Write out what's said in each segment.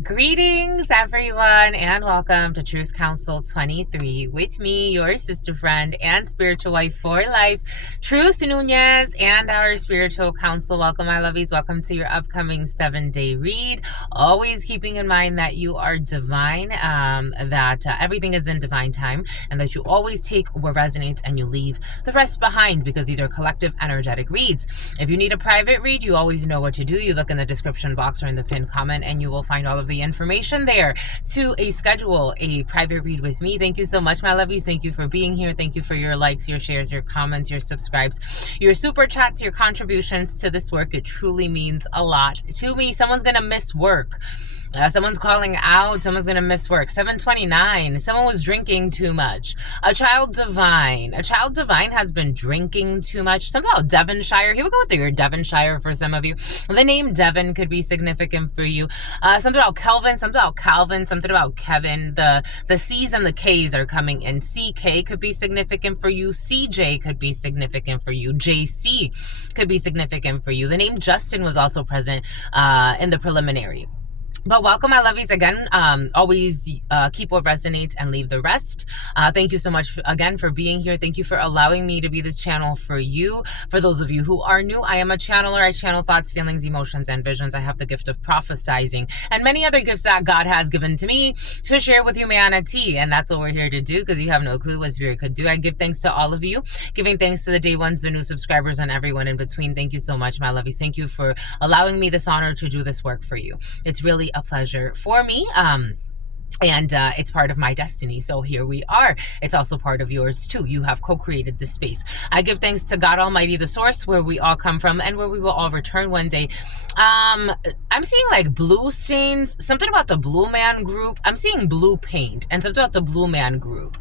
Greetings, everyone, and welcome to Truth Council 23 with me, your sister friend and spiritual wife for life, Truth Nunez, and our spiritual council. Welcome, my lovies. Welcome to your upcoming 7-day read. Always keeping in mind that you are divine, that everything is in divine time, and that you always take what resonates and you leave the rest behind because these are collective energetic reads. If you need a private read, you always know what to do. You look in the description box or in the pinned comment, and you will find all of the information there to schedule a private read with me. Thank you so much, my lovies. Thank you for being here. Thank you for your likes, your shares, your comments, your subscribes, your super chats, your contributions to this work. It truly means a lot to me. Someone's gonna miss work. Someone's calling out. Someone's going to miss work. 7:29. Someone was drinking too much. A child divine. A child divine has been drinking too much. Something about Devonshire. Here we go with your Devonshire for some of you. The name Devon could be significant for you. Something about Kelvin. Something about Calvin. Something about Kevin. The C's and the K's are coming in. CK could be significant for you. CJ could be significant for you. JC could be significant for you. The name Justin was also present in the preliminary. But welcome, my lovies. Again, always keep what resonates and leave the rest. Thank you so much again for being here. Thank you for allowing me to be this channel for you. For those of you who are new, I am a channeler. I channel thoughts, feelings, emotions, and visions. I have the gift of prophesizing and many other gifts that God has given to me to share with humanity. And that's what we're here to do, because you have no clue what Spirit could do. I give thanks to all of you, giving thanks to the day ones, the new subscribers, and everyone in between. Thank you so much, my lovies. Thank you for allowing me this honor to do this work for you. It's really a pleasure for me. And it's part of my destiny. So here we are. It's also part of yours too. You have co-created this space. I give thanks to God Almighty, the source, where we all come from and where we will all return one day. I'm seeing like blue stains, something about the Blue Man Group. I'm seeing blue paint and something about the Blue Man Group.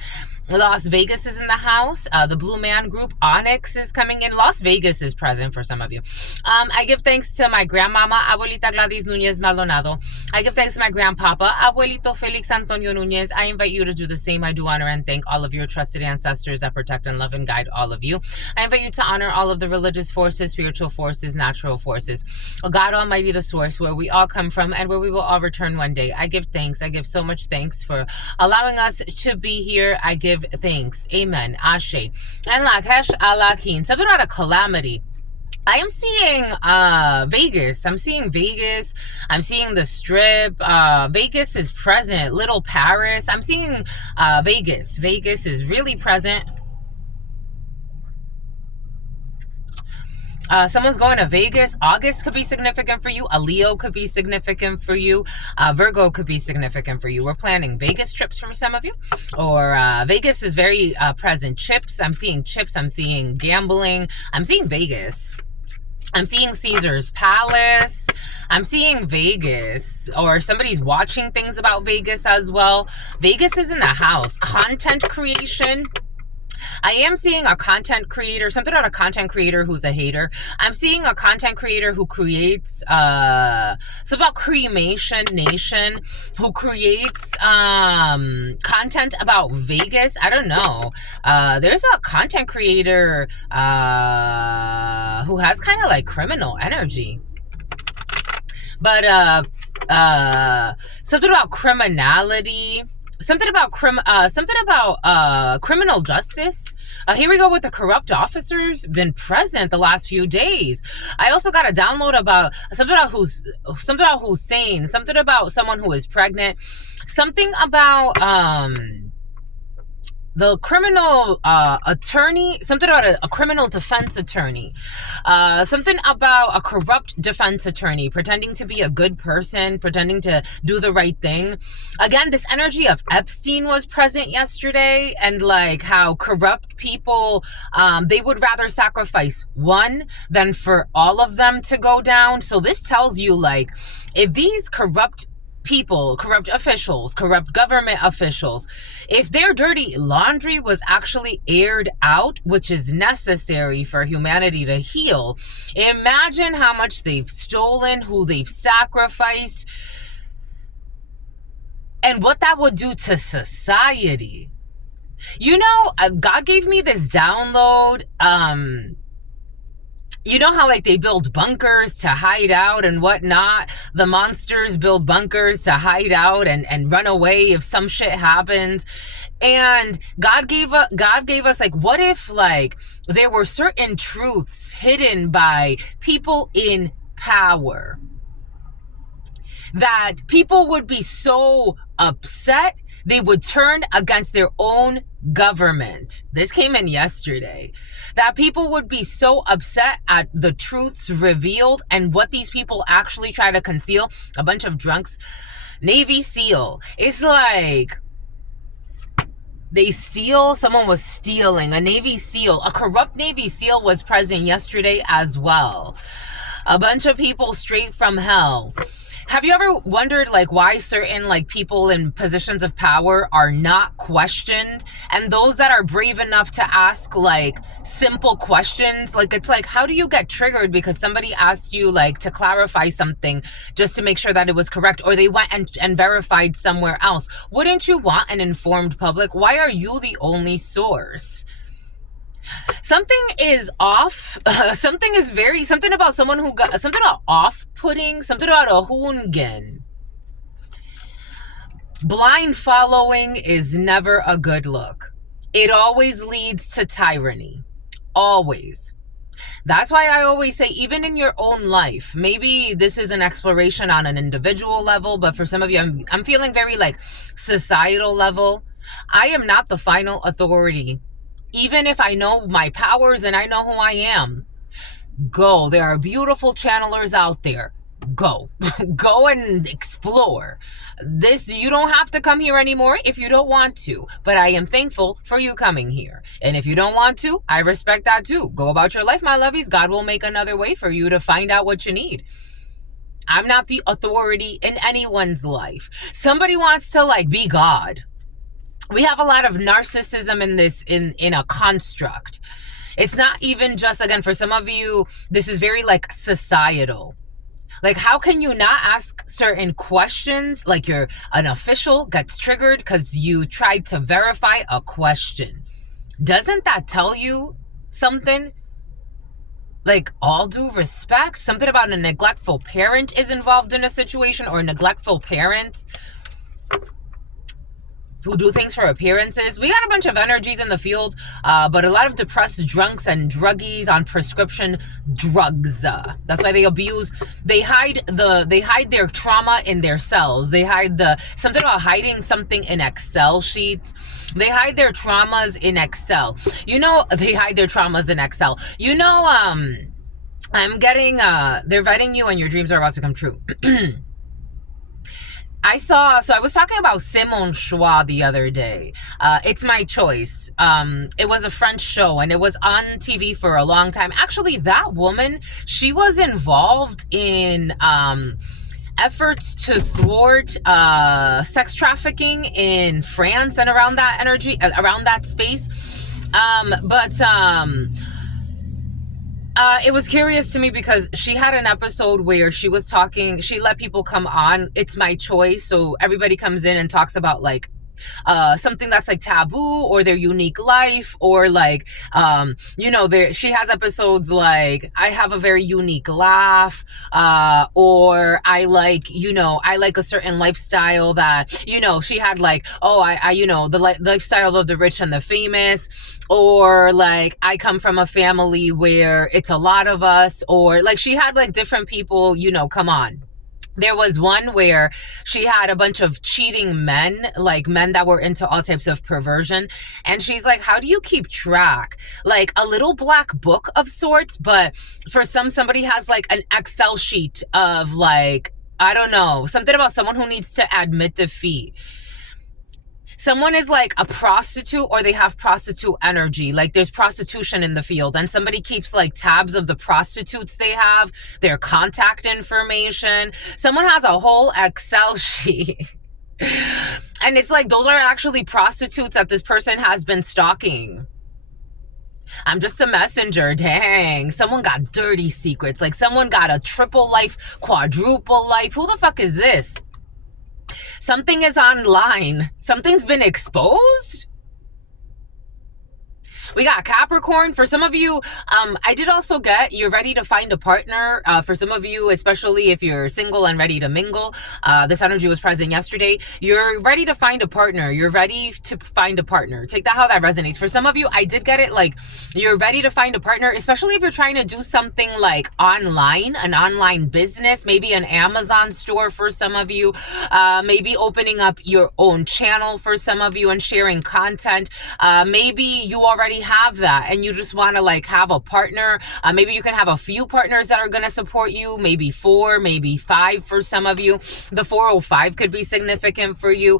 Las Vegas is in the house. The Blue Man Group, Onyx is coming in. Las Vegas is present for some of you. I give thanks to my grandmama, Abuelita Gladys Nunez Maldonado. I give thanks to my grandpapa, Abuelito Felix Antonio Nunez. I invite you to do the same. I do honor and thank all of your trusted ancestors that protect and love and guide all of you. I invite you to honor all of the religious forces, spiritual forces, natural forces. God Almighty, the source, where we all come from and where we will all return one day. I give thanks. I give so much thanks for allowing us to be here. I give thanks. Amen. Ashe. And Lakesh Alakin. Something about a calamity. I am seeing Vegas. I'm seeing Vegas. I'm seeing the Strip. Vegas is present. Little Paris. I'm seeing Vegas. Vegas is really present. Someone's going to Vegas. August could be significant for you. A Leo could be significant for you. Virgo could be significant for you. We're planning Vegas trips for some of you. Or Vegas is very present. Chips. I'm seeing chips. I'm seeing gambling. I'm seeing Vegas. I'm seeing Caesar's Palace. I'm seeing Vegas. Or somebody's watching things about Vegas as well. Vegas is in the house. Content creation. I am seeing a content creator, something about a content creator who's a hater. I'm seeing a content creator who creates, it's about Cremation Nation, who creates content about Vegas. I don't know. There's a content creator who has kind of like criminal energy. But something about criminality. Something about criminal justice. Here we go with the corrupt officers been present the last few days. I also got a download about something about Hussein, something about someone who is pregnant, something about the criminal attorney, something about a criminal defense attorney, something about a corrupt defense attorney pretending to be a good person, pretending to do the right thing. Again, this energy of Epstein was present yesterday, and like how corrupt people, they would rather sacrifice one than for all of them to go down. So this tells you, like, if these corrupt people, corrupt officials, corrupt government officials, if their dirty laundry was actually aired out, which is necessary for humanity to heal, imagine how much they've stolen, who they've sacrificed, and what that would do to society. You know, God gave me this download you know how like they build bunkers to hide out and whatnot? The monsters build bunkers to hide out and run away if some shit happens. And God gave us like, what if like there were certain truths hidden by people in power that people would be so upset they would turn against their own government. This came in yesterday. That people would be so upset at the truths revealed and what these people actually try to conceal. A bunch of drunks. Navy SEAL. It's like someone was stealing. A Navy SEAL, a corrupt Navy SEAL was present yesterday as well. A bunch of people straight from hell. Have you ever wondered like why certain like people in positions of power are not questioned, and those that are brave enough to ask like simple questions, like it's like, how do you get triggered because somebody asked you like to clarify something just to make sure that it was correct, or they went and verified somewhere else? Wouldn't you want an informed public? Why are you the only source? Something is off. Something about someone who got something about off-putting, something about a hoonigan. Blind following is never a good look. It always leads to tyranny. Always. That's why I always say, even in your own life, maybe this is an exploration on an individual level, but for some of you, I'm feeling very like societal level. I am not the final authority. Even if I know my powers and I know who I am, go. There are beautiful channelers out there. Go. Go and explore. You don't have to come here anymore if you don't want to. But I am thankful for you coming here. And if you don't want to, I respect that too. Go about your life, my lovies. God will make another way for you to find out what you need. I'm not the authority in anyone's life. Somebody wants to like be God. We have a lot of narcissism in this, in a construct. It's not even just, again, for some of you, this is very like societal. Like, how can you not ask certain questions? Like you're an official gets triggered because you tried to verify a question. Doesn't that tell you something? Like, all due respect, something about a neglectful parent is involved in a situation, or neglectful parents who do things for appearances. We got a bunch of energies in the field, but a lot of depressed drunks and druggies on prescription drugs. That's why they abuse. They hide their trauma in their cells. They hide something about hiding something in Excel sheets. They hide their traumas in Excel. You know, they hide their traumas in Excel. You know, I'm getting, they're inviting you and your dreams are about to come true. I was talking about Simone Schwa the other day. It's My Choice. It was a French show and it was on TV for a long time. Actually, that woman, she was involved in efforts to thwart sex trafficking in France and around that space. It was curious to me because she had an episode where she was talking, she let people come on. It's My Choice. So everybody comes in and talks about like something that's like taboo or their unique life, or like, she has episodes like, I have a very unique laugh, or I like a certain lifestyle that, she had like, the lifestyle of the rich and the famous, or like, I come from a family where it's a lot of us, or like she had like different people, come on. There was one where she had a bunch of cheating men, like men that were into all types of perversion. And she's like, how do you keep track? Like a little black book of sorts, but for somebody has like an Excel sheet of like, I don't know, something about someone who needs to admit defeat. Someone is like a prostitute, or they have prostitute energy. Like there's prostitution in the field and somebody keeps like tabs of the prostitutes they have, their contact information. Someone has a whole Excel sheet. And it's like, those are actually prostitutes that this person has been stalking. I'm just a messenger. Dang. Someone got dirty secrets. Like someone got a triple life, quadruple life. Who the fuck is this? Something is online. Something's been exposed? We got Capricorn. For some of you, I did also get you're ready to find a partner. For some of you, especially if you're single and ready to mingle, this energy was present yesterday. You're ready to find a partner. You're ready to find a partner. Take that how that resonates. For some of you, I did get it like you're ready to find a partner, especially if you're trying to do something like online, an online business, maybe an Amazon store for some of you, maybe opening up your own channel for some of you and sharing content. Maybe you already have that and you just want to like have a partner. Maybe you can have a few partners that are going to support you, maybe 4, maybe 5 for some of you. The 405 could be significant for you.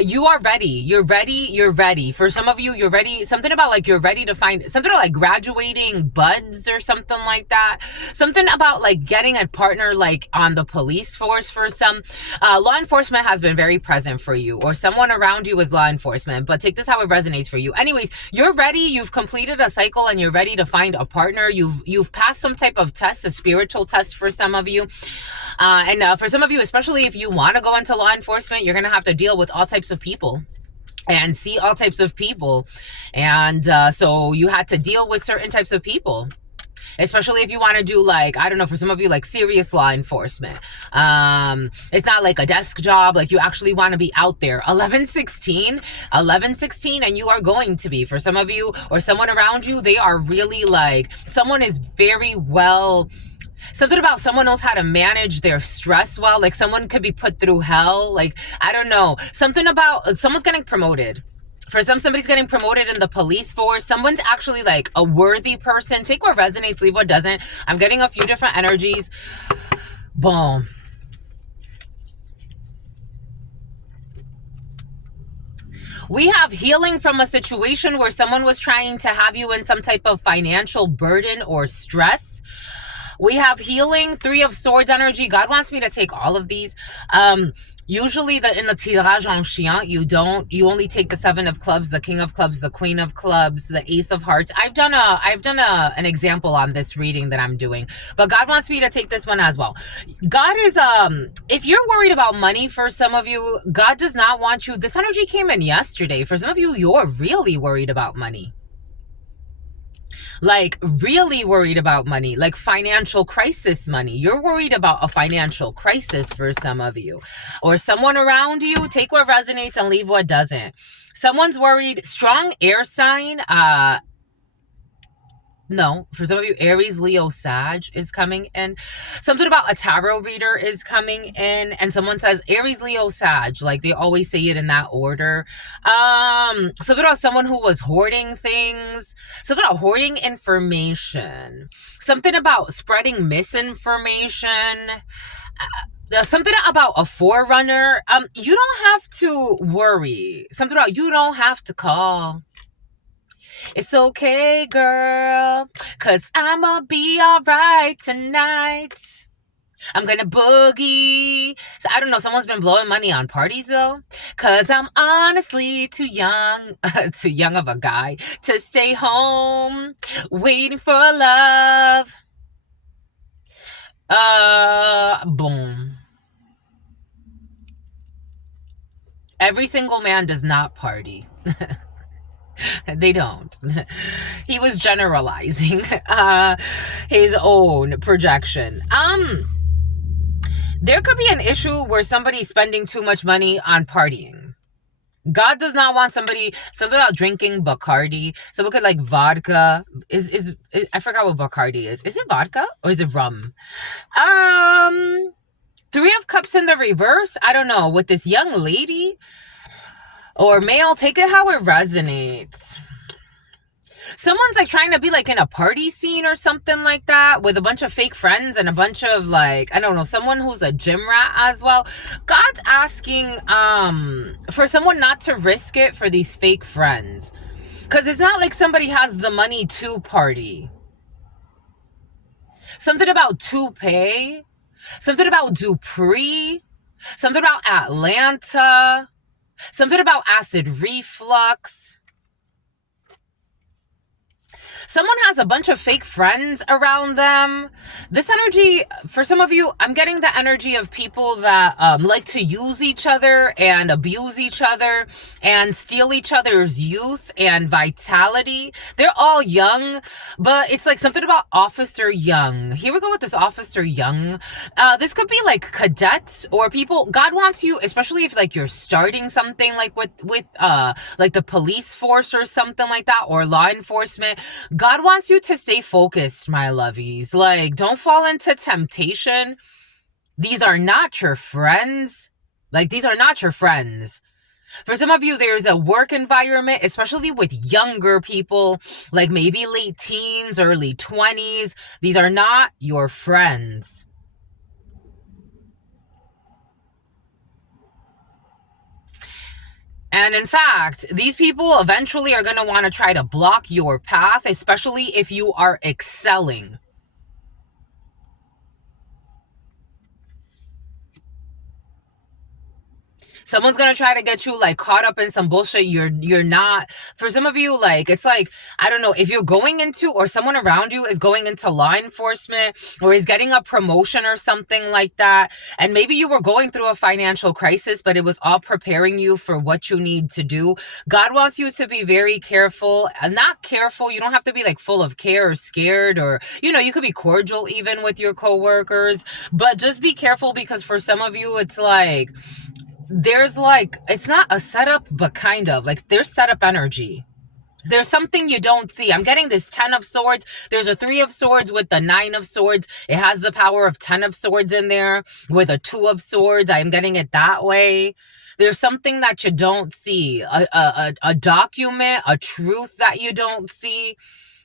You are ready. You're ready. You're ready. For some of you, you're ready. Something about like you're ready to find something like graduating buds or something like that. Something about like getting a partner like on the police force for some. Law enforcement has been very present for you, or someone around you is law enforcement, but take this how it resonates for you. Anyways, you're ready. You've completed a cycle and you're ready to find a partner. You've passed some type of test, a spiritual test for some of you. And for some of you, especially if you want to go into law enforcement, you're going to have to deal with all types of people and see all types of people. And so you had to deal with certain types of people. Especially if you want to do like, I don't know, for some of you, like serious law enforcement. It's not like a desk job. Like you actually want to be out there. 1116, and you are going to be. For some of you or someone around you, they are really like, someone is very well, something about someone knows how to manage their stress well. Like someone could be put through hell. Like, I don't know. Something about someone's getting promoted. For somebody's getting promoted in the police force. Someone's actually like a worthy person. Take what resonates, leave what doesn't. I'm getting a few different energies. Boom. We have healing from a situation where someone was trying to have you in some type of financial burden or stress. We have healing, 3 of Swords energy. God wants me to take all of these. Usually in the tirage en chien, you only take the 7 of clubs, the King of clubs, the Queen of clubs, the Ace of hearts. I've done an example on this reading that I'm doing, but God wants me to take this one as well. God is, if you're worried about money, for some of you, God does not want you. This energy came in yesterday. For some of you, you're really worried about money. Like really worried about money, like financial crisis money. You're worried about a financial crisis for some of you, or someone around you. Take what resonates and leave what doesn't. Someone's worried. Strong air sign. No, for some of you, Aries, Leo, Sag is coming in. Something about a tarot reader is coming in, and someone says Aries, Leo, Sag. Like they always say it in that order. Something about someone who was hoarding things. Something about hoarding information. Something about spreading misinformation. Something about a forerunner. You don't have to worry. Something about you don't have to call. It's okay, girl, 'cause I'ma be alright tonight. I'm gonna boogie. So I don't know, someone's been blowing money on parties though, 'cause I'm honestly too young, too young of a guy to stay home waiting for love. Boom. Every single man does not party. They don't. He was generalizing his own projection. There could be an issue where somebody's spending too much money on partying. God does not want something about drinking Bacardi. Someone could like vodka. I forgot what Bacardi is. Is it vodka or is it rum? 3 of Cups in the reverse. I don't know. With this young lady or male, take it how it resonates. Someone's like trying to be like in a party scene or something like that with a bunch of fake friends and a bunch of like, I don't know, someone who's a gym rat as well. God's asking for someone not to risk it for these fake friends, because it's not like somebody has the money to party. Something about Toupee, something about Dupree, something about Atlanta, something about acid reflux. Someone has a bunch of fake friends around them. This energy, for some of you, I'm getting the energy of people that like to use each other and abuse each other and steal each other's youth and vitality. They're all young, but it's like something about Officer Young. Here we go with this Officer Young. This could be like cadets or people. God wants you, especially if like you're starting something like with like the police force or something like that, or law enforcement. God wants you to stay focused, my lovies. Like, don't fall into temptation. These are not your friends. Like, these are not your friends. For some of you, there's a work environment, especially with younger people, like maybe late teens, early 20s. These are not your friends. And in fact, these people eventually are going to want to try to block your path, especially if you are excelling. Someone's gonna try to get you like caught up in some bullshit you're not. For some of you, like, it's like, I don't know, if you're going into, or someone around you is going into law enforcement or is getting a promotion or something like that, and maybe you were going through a financial crisis, but it was all preparing you for what you need to do. God wants you to be very careful. Not careful, you don't have to be like full of care or scared, or, you know, you could be cordial even with your coworkers, but just be careful, because for some of you, it's like, there's like, it's not a setup, but kind of like there's setup energy. There's something you don't see. I'm getting this 10 of swords. There's a 3 of swords with the 9 of swords. It has the power of 10 of swords in there with a 2 of swords. I'm getting it that way. There's something that you don't see, a document, a truth that you don't see.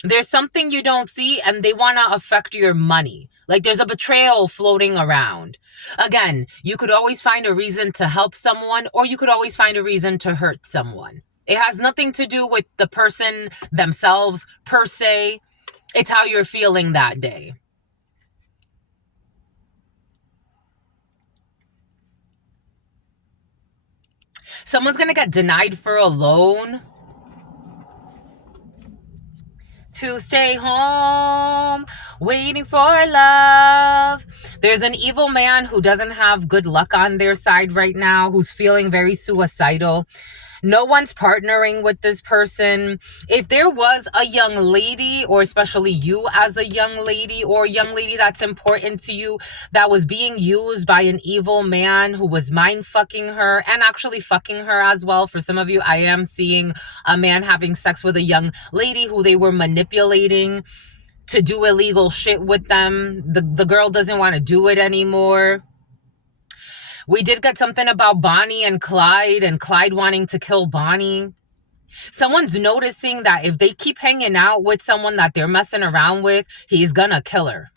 There's something you don't see, and they want to affect your money. Like, there's a betrayal floating around. Again, you could always find a reason to help someone, or you could always find a reason to hurt someone. It has nothing to do with the person themselves per se. It's how you're feeling that day. Someone's going to get denied for a loan to stay home, waiting for love. There's an evil man who doesn't have good luck on their side right now, who's feeling very suicidal. No one's partnering with this person. If there was a young lady, or especially you as a young lady, or a young lady that's important to you, that was being used by an evil man who was mind fucking her and actually fucking her as well. For some of you, I am seeing a man having sex with a young lady who they were manipulating to do illegal shit with them. The girl doesn't want to do it anymore. We did get something about Bonnie and Clyde wanting to kill Bonnie. Someone's noticing that if they keep hanging out with someone that they're messing around with, he's gonna kill her.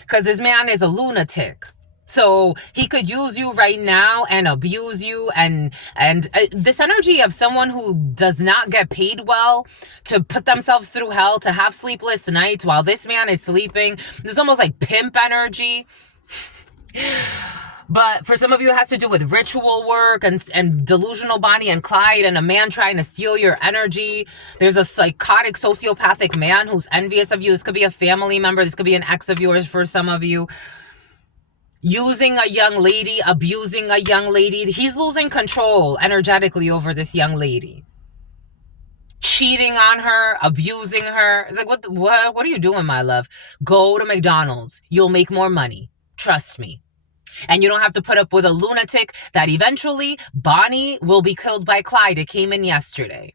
Because this man is a lunatic. So he could use you right now and abuse you, and this energy of someone who does not get paid well to put themselves through hell, to have sleepless nights while this man is sleeping. There's almost like pimp energy. But for some of you, it has to do with ritual work and delusional Bonnie and Clyde, and a man trying to steal your energy. There's a psychotic, sociopathic man who's envious of you. This could be a family member. This could be an ex of yours for some of you. Using a young lady, abusing a young lady. He's losing control energetically over this young lady. Cheating on her, abusing her. It's like, what are you doing, my love? Go to McDonald's. You'll make more money. Trust me. And you don't have to put up with a lunatic that eventually Bonnie will be killed by Clyde. It came in yesterday.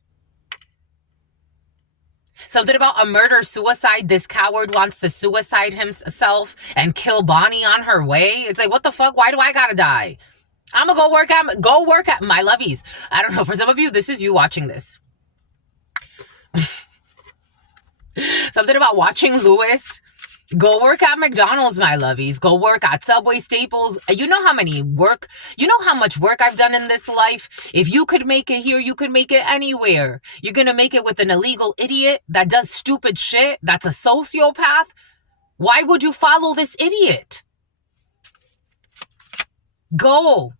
Something about a murder-suicide. This coward wants to suicide himself and kill Bonnie on her way. It's like, what the fuck? Why do I gotta die? I'm gonna go work at my lovies. I don't know. For some of you, this is you watching this. Something about watching Lewis. Go work at McDonald's, my lovies. Go work at Subway, Staples. You know how much work I've done in this life? If you could make it here, you could make it anywhere. You're gonna make it with an illegal idiot that does stupid shit, that's a sociopath? Why would you follow this idiot? Go.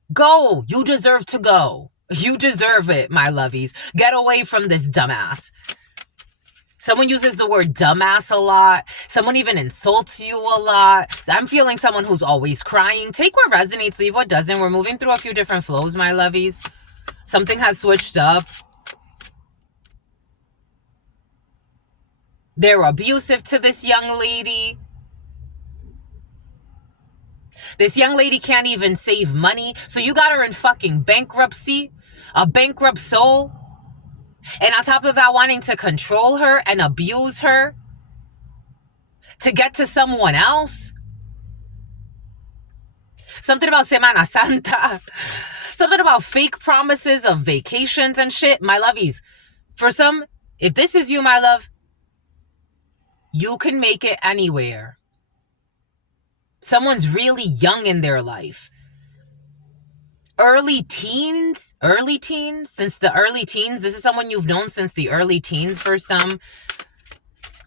You deserve to go. You deserve it, my lovies. Get away from this dumbass. Someone uses the word dumbass a lot. Someone even insults you a lot. I'm feeling someone who's always crying. Take what resonates, leave what doesn't. We're moving through a few different flows, my lovies. Something has switched up. They're abusive to this young lady. This young lady can't even save money. So you got her in fucking bankruptcy. A bankrupt soul. And on top of that, wanting to control her and abuse her to get to someone else. Something about Semana Santa. Something about fake promises of vacations and shit. My lovies, for some, if this is you, my love, you can make it anywhere. Someone's really young in their life. Early teens, since the early teens. This is someone you've known since the early teens for some.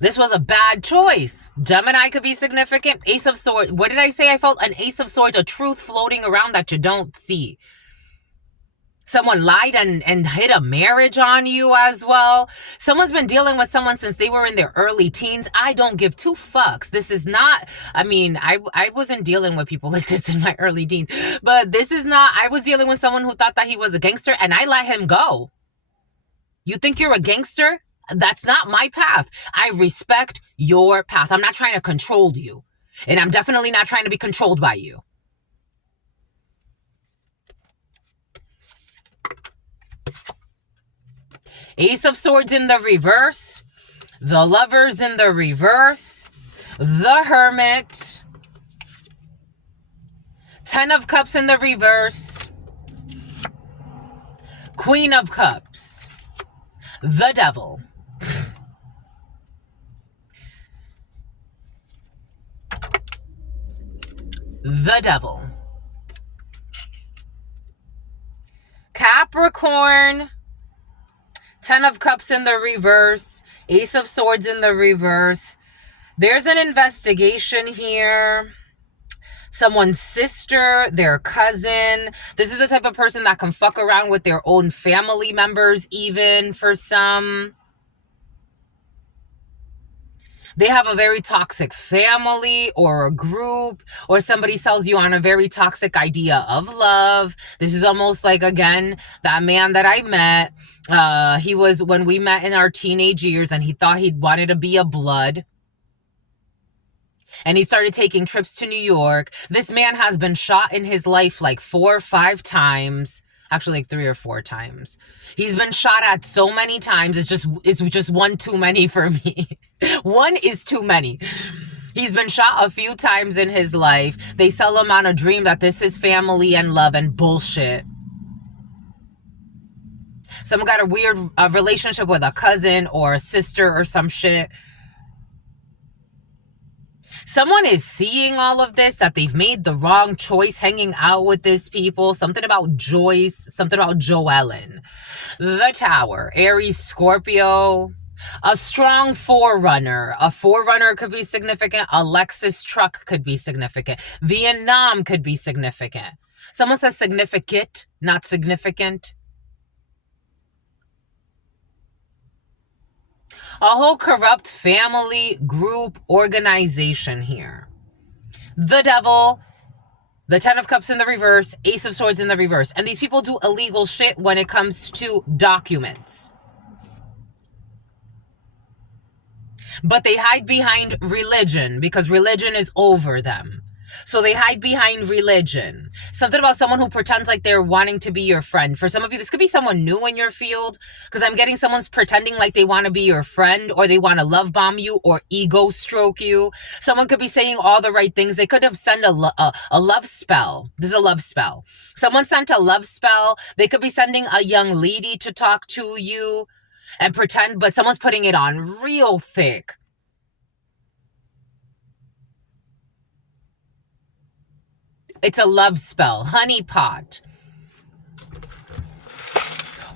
This was a bad choice. Gemini could be significant. Ace of Swords. What did I say? I felt an Ace of Swords, a truth floating around that you don't see. Someone lied and hid a marriage on you as well. Someone's been dealing with someone since they were in their early teens. I don't give two fucks. This is not, I wasn't dealing with people like this in my early teens. But this is not, I was dealing with someone who thought that he was a gangster and I let him go. You think you're a gangster? That's not my path. I respect your path. I'm not trying to control you. And I'm definitely not trying to be controlled by you. Ace of Swords in the reverse. The Lovers in the reverse. The Hermit. 10 of Cups in the reverse. Queen of Cups. The Devil. The Devil. Capricorn. 10 of Cups in the reverse. Ace of Swords in the reverse. There's an investigation here. Someone's sister, their cousin. This is the type of person that can fuck around with their own family members, even for some. They have a very toxic family or a group, or somebody sells you on a very toxic idea of love. This is almost like, again, that man that I met. He was, when we met in our teenage years, and he thought he wanted to be a blood. And he started taking trips to New York. This man has been shot in his life like 4 or 5 times. Actually, like 3 or 4 times. He's been shot at so many times. It's just one too many for me. One is too many. He's been shot a few times in his life. They sell him on a dream that this is family and love and bullshit. Someone got a weird relationship with a cousin or a sister or some shit. Someone is seeing all of this, that they've made the wrong choice hanging out with these people. Something about Joyce, something about Joellen. The Tower, Aries, Scorpio. A strong forerunner. A forerunner could be significant. A Lexus truck could be significant. Vietnam could be significant. Someone says significant, not significant. A whole corrupt family, group, organization here. The Devil, the 10 of Cups in the reverse, Ace of Swords in the reverse. And these people do illegal shit when it comes to documents. But they hide behind religion because religion is over them. So they hide behind religion. Something about someone who pretends like they're wanting to be your friend. For some of you, this could be someone new in your field, because I'm getting someone's pretending like they want to be your friend, or they want to love bomb you or ego stroke you. Someone could be saying all the right things. They could have sent a love spell. This is a love spell. Someone sent a love spell. They could be sending a young lady to talk to you and pretend, but someone's putting it on real thick. It's a love spell. Honeypot.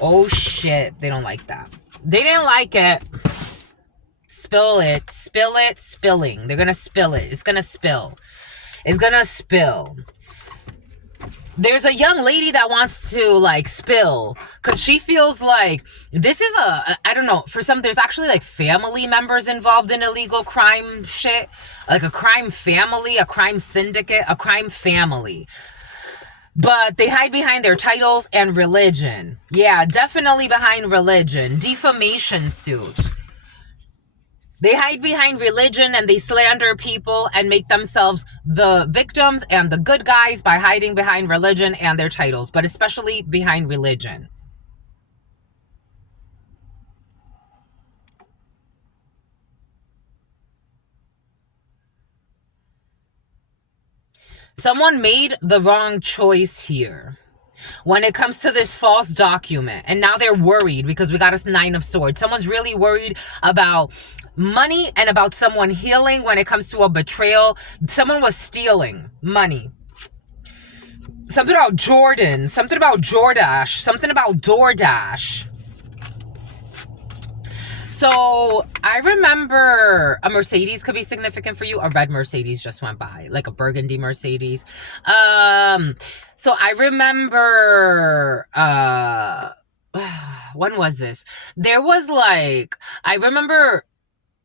Oh, shit. They don't like that. They didn't like it. Spill it. Spill it. Spilling. They're going to spill it. It's going to spill. It's going to spill. there's a young lady that wants to like spill because she feels like this is I don't know, for some there's actually like family members involved in illegal crime shit, like a crime family, a crime syndicate, a crime family, but they hide behind their titles and religion. Yeah, definitely behind religion. Defamation suit. They hide behind religion and they slander people and make themselves the victims and the good guys by hiding behind religion and their titles, but especially behind religion. Someone made the wrong choice here when it comes to this false document, and now they're worried because we got a 9 of swords. Someone's really worried about money and about someone healing when it comes to a betrayal. Someone was stealing money. Something about Jordan, something about Jordash, something about DoorDash. So I remember a Mercedes could be significant for you. A red Mercedes just went by, like a burgundy Mercedes. So I remember, when was this? There was like, I remember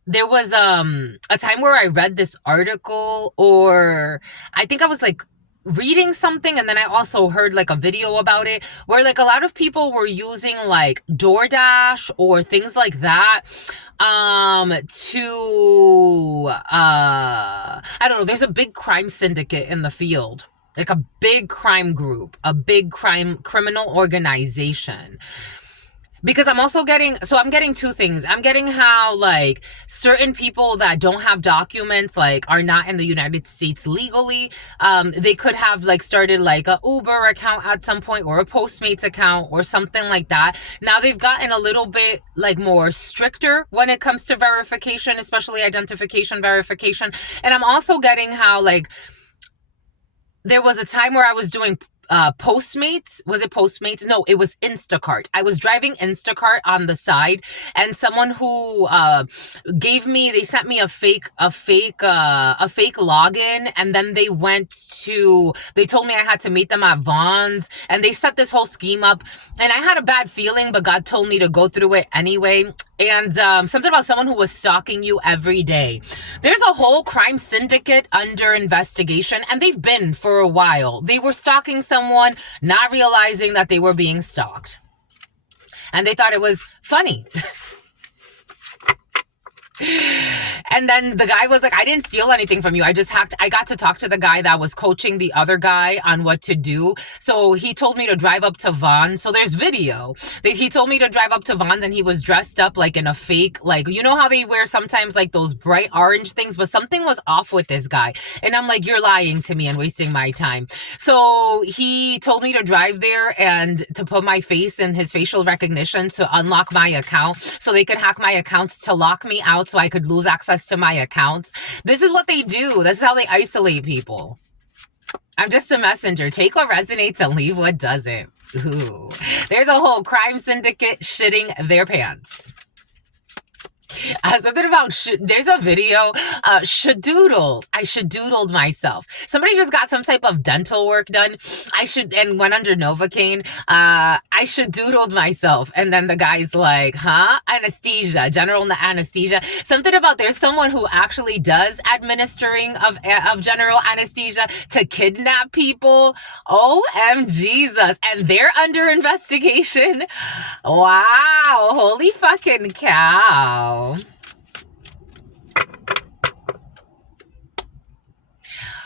there was a time where I read this article, or I think I was like reading something, and then I also heard like a video about it where like a lot of people were using like DoorDash or things like that to I don't know, there's a big crime syndicate in the field, like a big crime group, a big criminal organization. Because I'm also getting, so I'm getting two things. I'm getting how like certain people that don't have documents, like are not in the United States legally, they could have like started like a Uber account at some point, or a Postmates account or something like that. Now they've gotten a little bit like more stricter when it comes to verification, especially identification verification. And I'm also getting how like there was a time where I was doing Postmates. Was it Postmates? No, it was Instacart. I was driving Instacart on the side, and someone who they sent me a fake login, and then they told me I had to meet them at Vaughn's, and they set this whole scheme up, and I had a bad feeling, but God told me to go through it anyway. And something about someone who was stalking you every day. There's a whole crime syndicate under investigation, and they've been for a while. They were stalking someone, not realizing that they were being stalked. And they thought it was funny. And then the guy was like, I didn't steal anything from you. I got to talk to the guy that was coaching the other guy on what to do. So he told me to drive up to Vaughn's. So there's video. He told me to drive up to Vaughn's, and he was dressed up like in a fake, like, you know how they wear sometimes like those bright orange things, but something was off with this guy. And I'm like, you're lying to me and wasting my time. So he told me to drive there and to put my face in his facial recognition to unlock my account, so they could hack my accounts to lock me out, so I could lose access to my accounts. This is what they do. This is how they isolate people. I'm just a messenger. Take what resonates and leave what doesn't. Ooh. There's a whole crime syndicate shitting their pants. Something about there's a video, shadoodled. I shadoodled myself. Somebody just got some type of dental work done. And went under Novocaine. I shadoodled myself. And then the guy's like, huh? Anesthesia, general anesthesia. Something about there's someone who actually does administering of general anesthesia to kidnap people. OM Jesus. And they're under investigation. Wow. Holy fucking cow.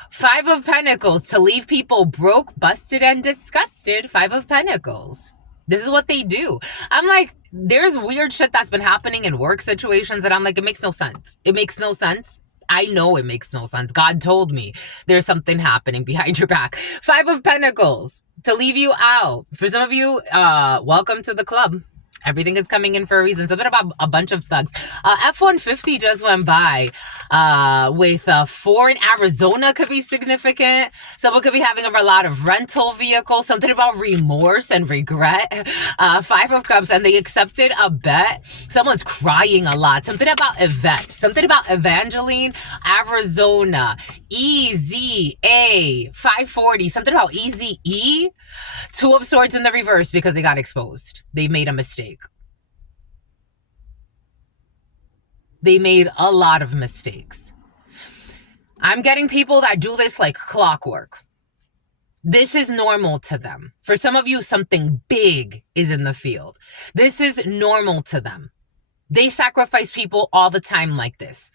Five of Pentacles, to leave people broke, busted, and disgusted. Five of Pentacles. This is what they do. I'm like, there's weird shit that's been happening in work situations that I'm like, it makes no sense. It makes no sense. I know it makes no sense. God told me there's something happening behind your back. Five of Pentacles, to leave you out. For some of you, welcome to the club. Everything is coming in for a reason. Something about a bunch of thugs. F-150 just went by with 4 in Arizona could be significant. Someone could be having a lot of rental vehicles. Something about remorse and regret. 5 of Cups, and they accepted a bet. Someone's crying a lot. Something about Yvette. Something about Evangeline, Arizona. EZA 540. Something about Easy E. 2 of Swords in the reverse because they got exposed. They made a mistake. They made a lot of mistakes. I'm getting people that do this like clockwork. This is normal to them. For some of you, something big is in the field. This is normal to them. They sacrifice people all the time like this.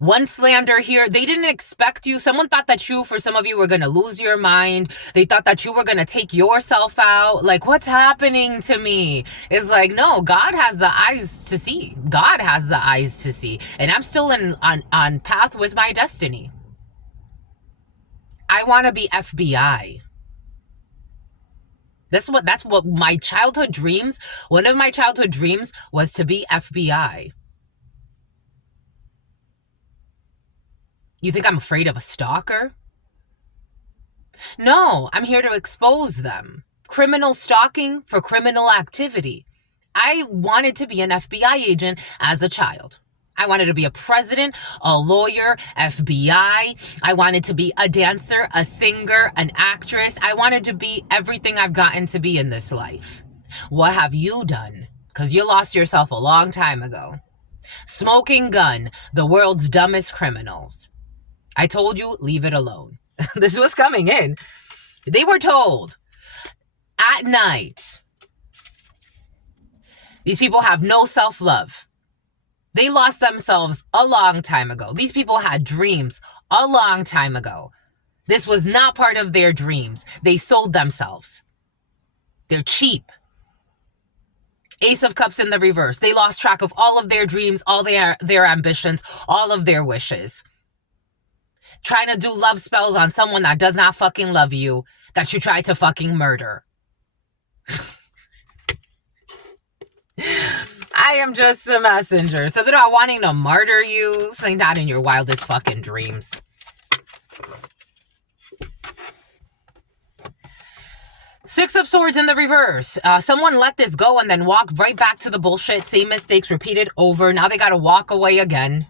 One slander here. They didn't expect you. Someone thought that you, for some of you, were going to lose your mind. They thought that you were going to take yourself out. Like, what's happening to me? It's like, no, God has the eyes to see. God has the eyes to see. And I'm still on path with my destiny. I want to be FBI. That's what my childhood dreams, one of my childhood dreams was to be FBI. You think I'm afraid of a stalker? No, I'm here to expose them. Criminal stalking for criminal activity. I wanted to be an FBI agent as a child. I wanted to be a president, a lawyer, FBI. I wanted to be a dancer, a singer, an actress. I wanted to be everything I've gotten to be in this life. What have you done? Because you lost yourself a long time ago. Smoking gun, the world's dumbest criminals. I told you, leave it alone. This was coming in. They were told at night. These people have no self-love. They lost themselves a long time ago. These people had dreams a long time ago. This was not part of their dreams. They sold themselves. They're cheap. Ace of Cups in the reverse. They lost track of all of their dreams, all their ambitions, all of their wishes. Trying to do love spells on someone that does not fucking love you, that you tried to fucking murder. I am just the messenger. So they're not wanting to martyr you. Saying that in your wildest fucking dreams. Six of Swords in the reverse. Someone let this go and then walked right back to the bullshit. Same mistakes repeated over. Now they got to walk away again.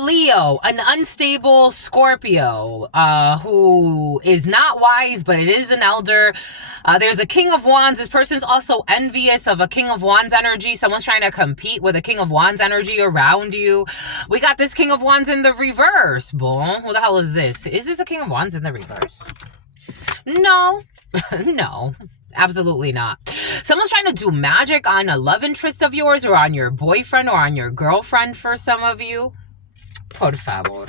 Leo, an unstable Scorpio, who is not wise, but it is an elder. There's a King of Wands. This person's also envious of a King of Wands energy. Someone's trying to compete with a King of Wands energy around you. We got this King of Wands in the reverse. Boom. Who the hell is this? Is this a King of Wands in the reverse? No. No. Absolutely not. Someone's trying to do magic on a love interest of yours or on your boyfriend or on your girlfriend for some of you. Por favor.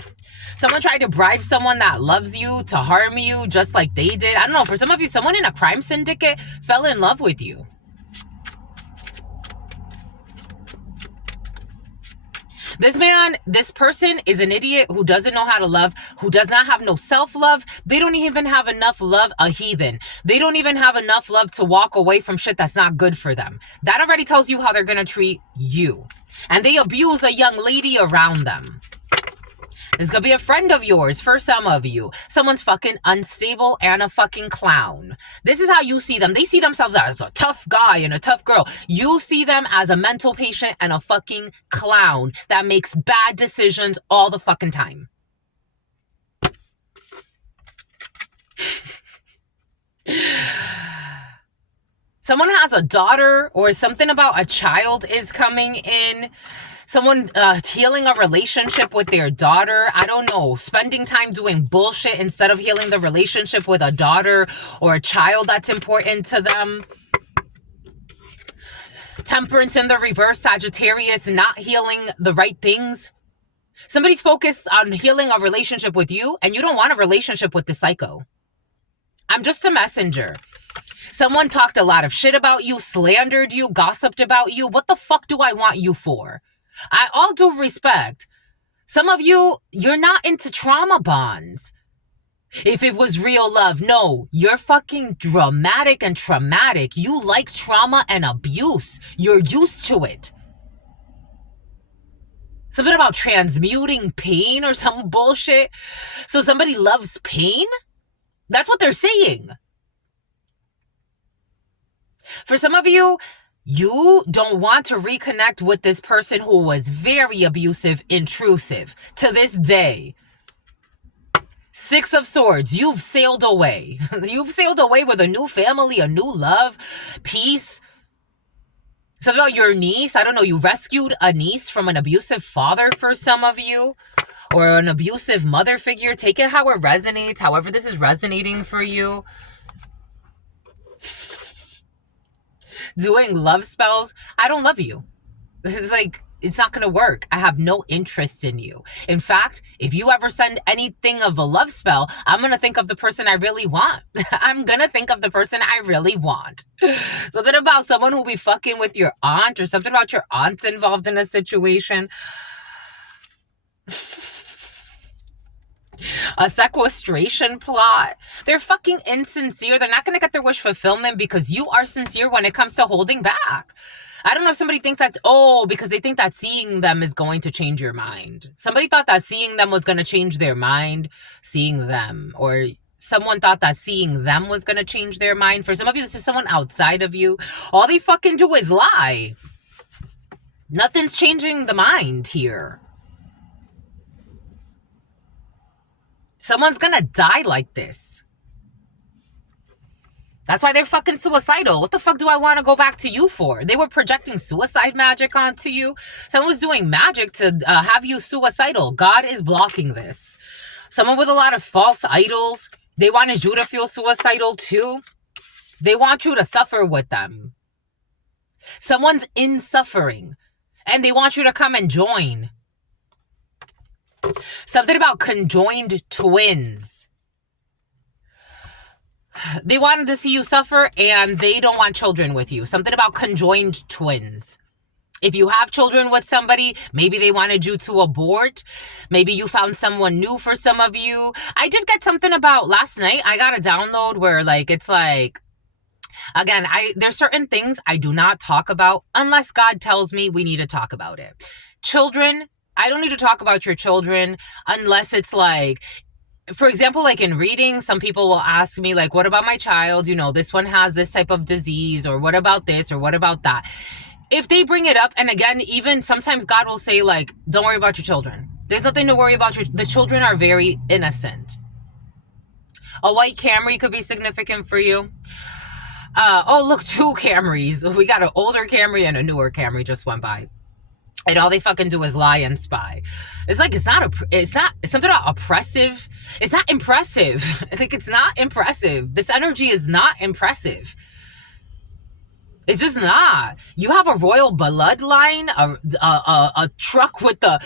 Someone tried to bribe someone that loves you to harm you just like they did. I don't know. For some of you, someone in a crime syndicate fell in love with you. This person is an idiot who doesn't know how to love, who does not have no self-love. They don't even have enough love, a heathen. They don't even have enough love to walk away from shit that's not good for them. That already tells you how they're going to treat you. And they abuse a young lady around them. This could be a friend of yours for some of you. Someone's fucking unstable and a fucking clown. This is how you see them. They see themselves as a tough guy and a tough girl. You see them as a mental patient and a fucking clown that makes bad decisions all the fucking time. Someone has a daughter or something about a child is coming in. Someone healing a relationship with their daughter. I don't know. Spending time doing bullshit instead of healing the relationship with a daughter or a child that's important to them. Temperance in the reverse. Sagittarius not healing the right things. Somebody's focused on healing a relationship with you and you don't want a relationship with the psycho. I'm just a messenger. Someone talked a lot of shit about you, slandered you, gossiped about you. What the fuck do I want you for? All due respect, some of you, you're not into trauma bonds. If it was real love, no, you're fucking dramatic and traumatic. You like trauma and abuse. You're used to it. Something about transmuting pain or some bullshit. So somebody loves pain? That's what they're saying. For some of you, you don't want to reconnect with this person who was very abusive, intrusive to this day. Six of Swords, you've sailed away. You've sailed away with a new family, a new love, peace. Something about your niece. I don't know. You rescued a niece from an abusive father for some of you, or an abusive mother figure. Take it how it resonates, however this is resonating for you. Doing love spells. I don't love you. It's like, it's not going to work. I have no interest in you. In fact, if you ever send anything of a love spell, I'm going to think of the person I really want. I'm going to think of the person I really want. Something about someone who'll be fucking with your aunt, or something about your aunt's involved in a situation. A sequestration plot. They're fucking insincere. They're not going to get their wish fulfillment because you are sincere when it comes to holding back. I don't know if somebody thinks that, because they think that seeing them is going to change your mind. Somebody thought that seeing them was going to change their mind, seeing them. Or someone thought that seeing them was going to change their mind. For some of you, this is someone outside of you. All they fucking do is lie. Nothing's changing the mind here. Someone's going to die like this. That's why they're fucking suicidal. What the fuck do I want to go back to you for? They were projecting suicide magic onto you. Someone was doing magic to have you suicidal. God is blocking this. Someone with a lot of false idols. They wanted you to feel suicidal too. They want you to suffer with them. Someone's in suffering, and they want you to come and join. Something about conjoined twins. They wanted to see you suffer, and they don't want children with you. Something about conjoined twins. If you have children with somebody, maybe they wanted you to abort. Maybe you found someone new for some of you. I did get something about last night. I got a download where it's like, again, there's certain things I do not talk about unless God tells me we need to talk about it. Children, I don't need to talk about your children unless it's like, for example, like in reading, some people will ask me what about my child? This one has this type of disease, or what about this, or what about that? If they bring it up, and again, even sometimes God will say don't worry about your children. There's nothing to worry about. The children are very innocent. A white Camry could be significant for you. Look, 2 Camrys. We got an older Camry and a newer Camry just went by. And all they fucking do is lie and spy. It's something about oppressive. It's not impressive. It's not impressive. This energy is not impressive. It's just not. You have a royal bloodline, a truck with the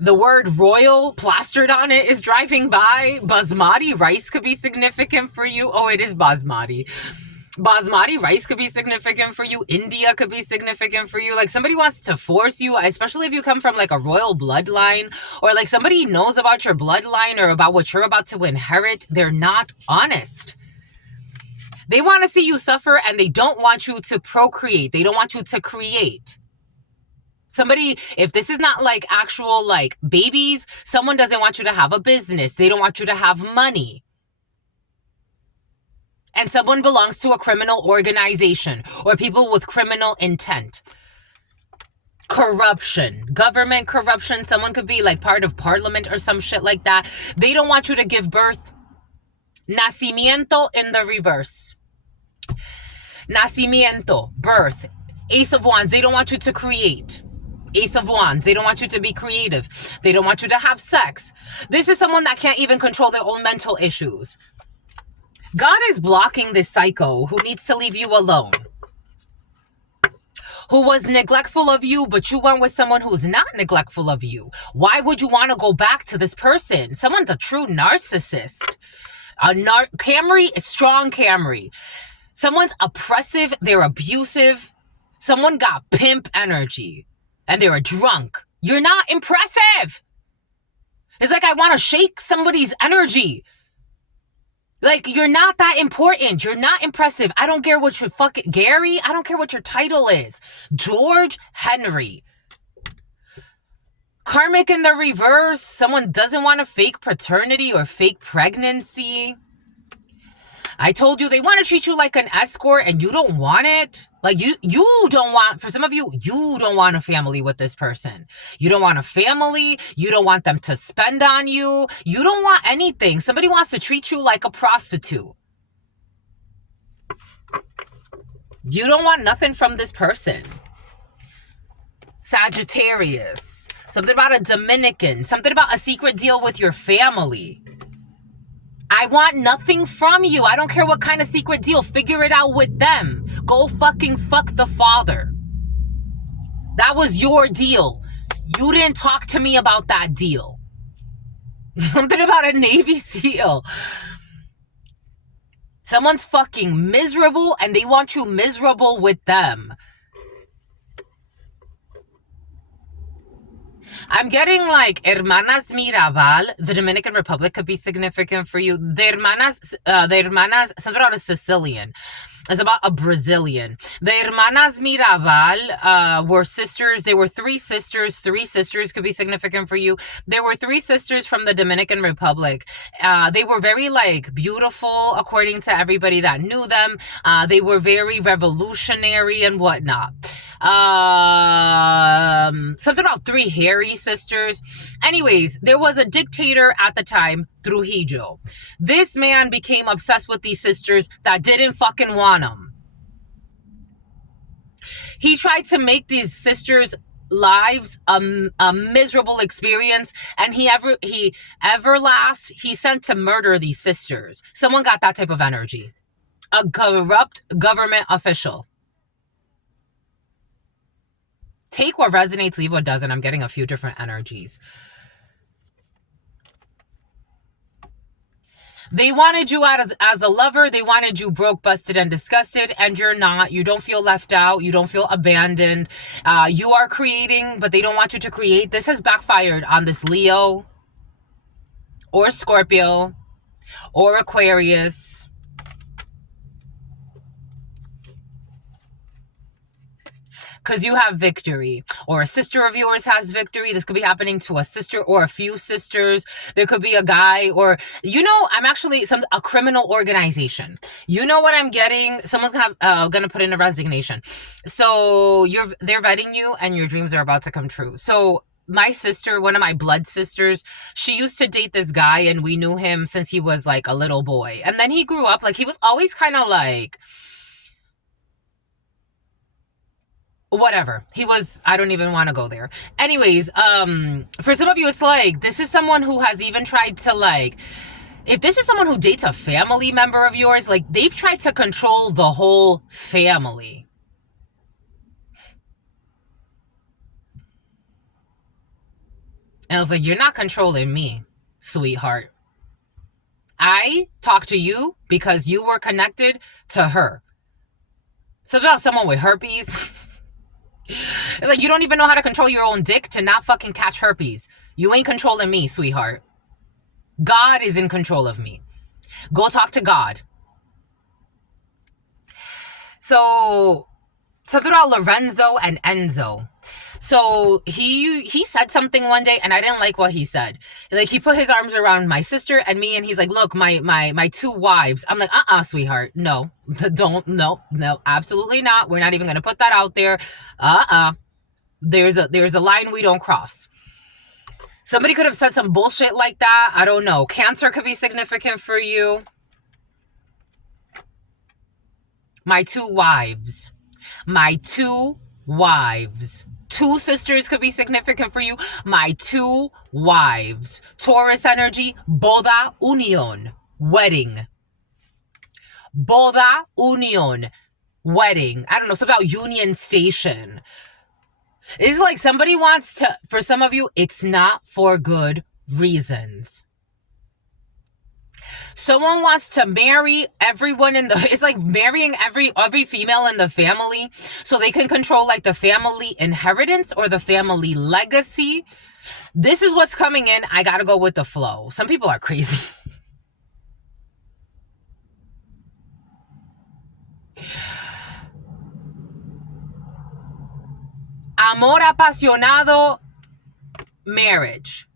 word royal plastered on it is driving by. Basmati rice could be significant for you. Oh, it is basmati. Basmati rice could be significant for you. India could be significant for you. Somebody wants to force you, especially if you come from a royal bloodline, or somebody knows about your bloodline or about what you're about to inherit. They're not honest. They want to see you suffer, and they don't want you to procreate. They don't want you to create. Somebody, if this is not actual babies, someone doesn't want you to have a business. They don't want you to have money. And someone belongs to a criminal organization or people with criminal intent. Corruption, government corruption. Someone could be part of parliament or some shit like that. They don't want you to give birth. Nacimiento in the reverse. Nacimiento, birth. Ace of Wands, they don't want you to create. Ace of Wands, they don't want you to be creative. They don't want you to have sex. This is someone that can't even control their own mental issues. God is blocking this psycho who needs to leave you alone. Who was neglectful of you, but you went with someone who's not neglectful of you. Why would you want to go back to this person? Someone's a true narcissist. Camry, a strong Camry. Someone's oppressive, they're abusive. Someone got pimp energy, and they're a drunk. You're not impressive. It's like I want to shake somebody's energy. Like, you're not that important. You're not impressive. I don't care what your fucking Gary. I don't care what your title is. George Henry. Karmic in the reverse. Someone doesn't want a fake paternity or fake pregnancy. I told you they want to treat you like an escort and you don't want it. Like you don't want, for some of you, you don't want a family with this person. You don't want a family. You don't want them to spend on you. You don't want anything. Somebody wants to treat you like a prostitute. You don't want nothing from this person. Sagittarius. Something about a Dominican. Something about a secret deal with your family. I want nothing from you. I don't care what kind of secret deal. Figure it out with them. Go fucking fuck the father. That was your deal. You didn't talk to me about that deal. Something about a Navy SEAL. Someone's fucking miserable and they want you miserable with them. I'm getting like Hermanas Mirabal. The Dominican Republic could be significant for you. The Hermanas, something about a Sicilian. It's about a Brazilian. The Hermanas Mirabal were sisters. They were three sisters. Three sisters could be significant for you. There were three sisters from the Dominican Republic. They were very like beautiful according to everybody that knew them. They were very revolutionary and whatnot. Something about three hairy sisters. Anyways, there was a dictator at the time, Trujillo. This man became obsessed with these sisters that didn't fucking want him. He tried to make these sisters' lives a miserable experience, and he sent to murder these sisters. Someone got that type of energy. A corrupt government official. Take what resonates, leave what doesn't. I'm getting a few different energies. They wanted you out as a lover. They wanted you broke, busted, and disgusted, and you're not. You don't feel left out. You don't feel abandoned. You are creating, but they don't want you to create. This has backfired on this Leo or Scorpio or Aquarius. Because you have victory, or a sister of yours has victory. This could be happening to a sister or a few sisters. There could be a guy, or I'm actually a criminal organization. You know what I'm getting? Someone's gonna put in a resignation. So they're vetting you, and your dreams are about to come true. So my sister, one of my blood sisters, she used to date this guy, and we knew him since he was like a little boy, and then he grew up like he was always kind of like. Whatever. He was, I don't even want to go there. Anyways, for some of you, it's like, this is someone who has even tried to like, if this is someone who dates a family member of yours, like they've tried to control the whole family. And I was like, you're not controlling me, sweetheart. I talked to you because you were connected to her. Something about someone with herpes. It's like, you don't even know how to control your own dick to not fucking catch herpes. You ain't controlling me, sweetheart. God is in control of me. Go talk to God. So, something about Lorenzo and Enzo. So he said something one day, and I didn't like what he said. Like, he put his arms around my sister and me, and he's like, look, my two wives. I'm like, sweetheart, no, don't, no, absolutely not. We're not even gonna put that out there. There's a line we don't cross. Somebody could have said some bullshit like that. I don't know. Cancer could be significant for you. My two wives. My two wives. Two sisters could be significant for you. My two wives. Taurus energy. Boda union. Wedding. Boda union. Wedding. I don't know. Something about Union Station. It's like somebody wants to, for some of you, it's not for good reasons. Someone wants to marry everyone it's like marrying every female in the family so they can control like the family inheritance or the family legacy. This is what's coming in. I got to go with the flow. Some people are crazy. Amor apasionado, marriage.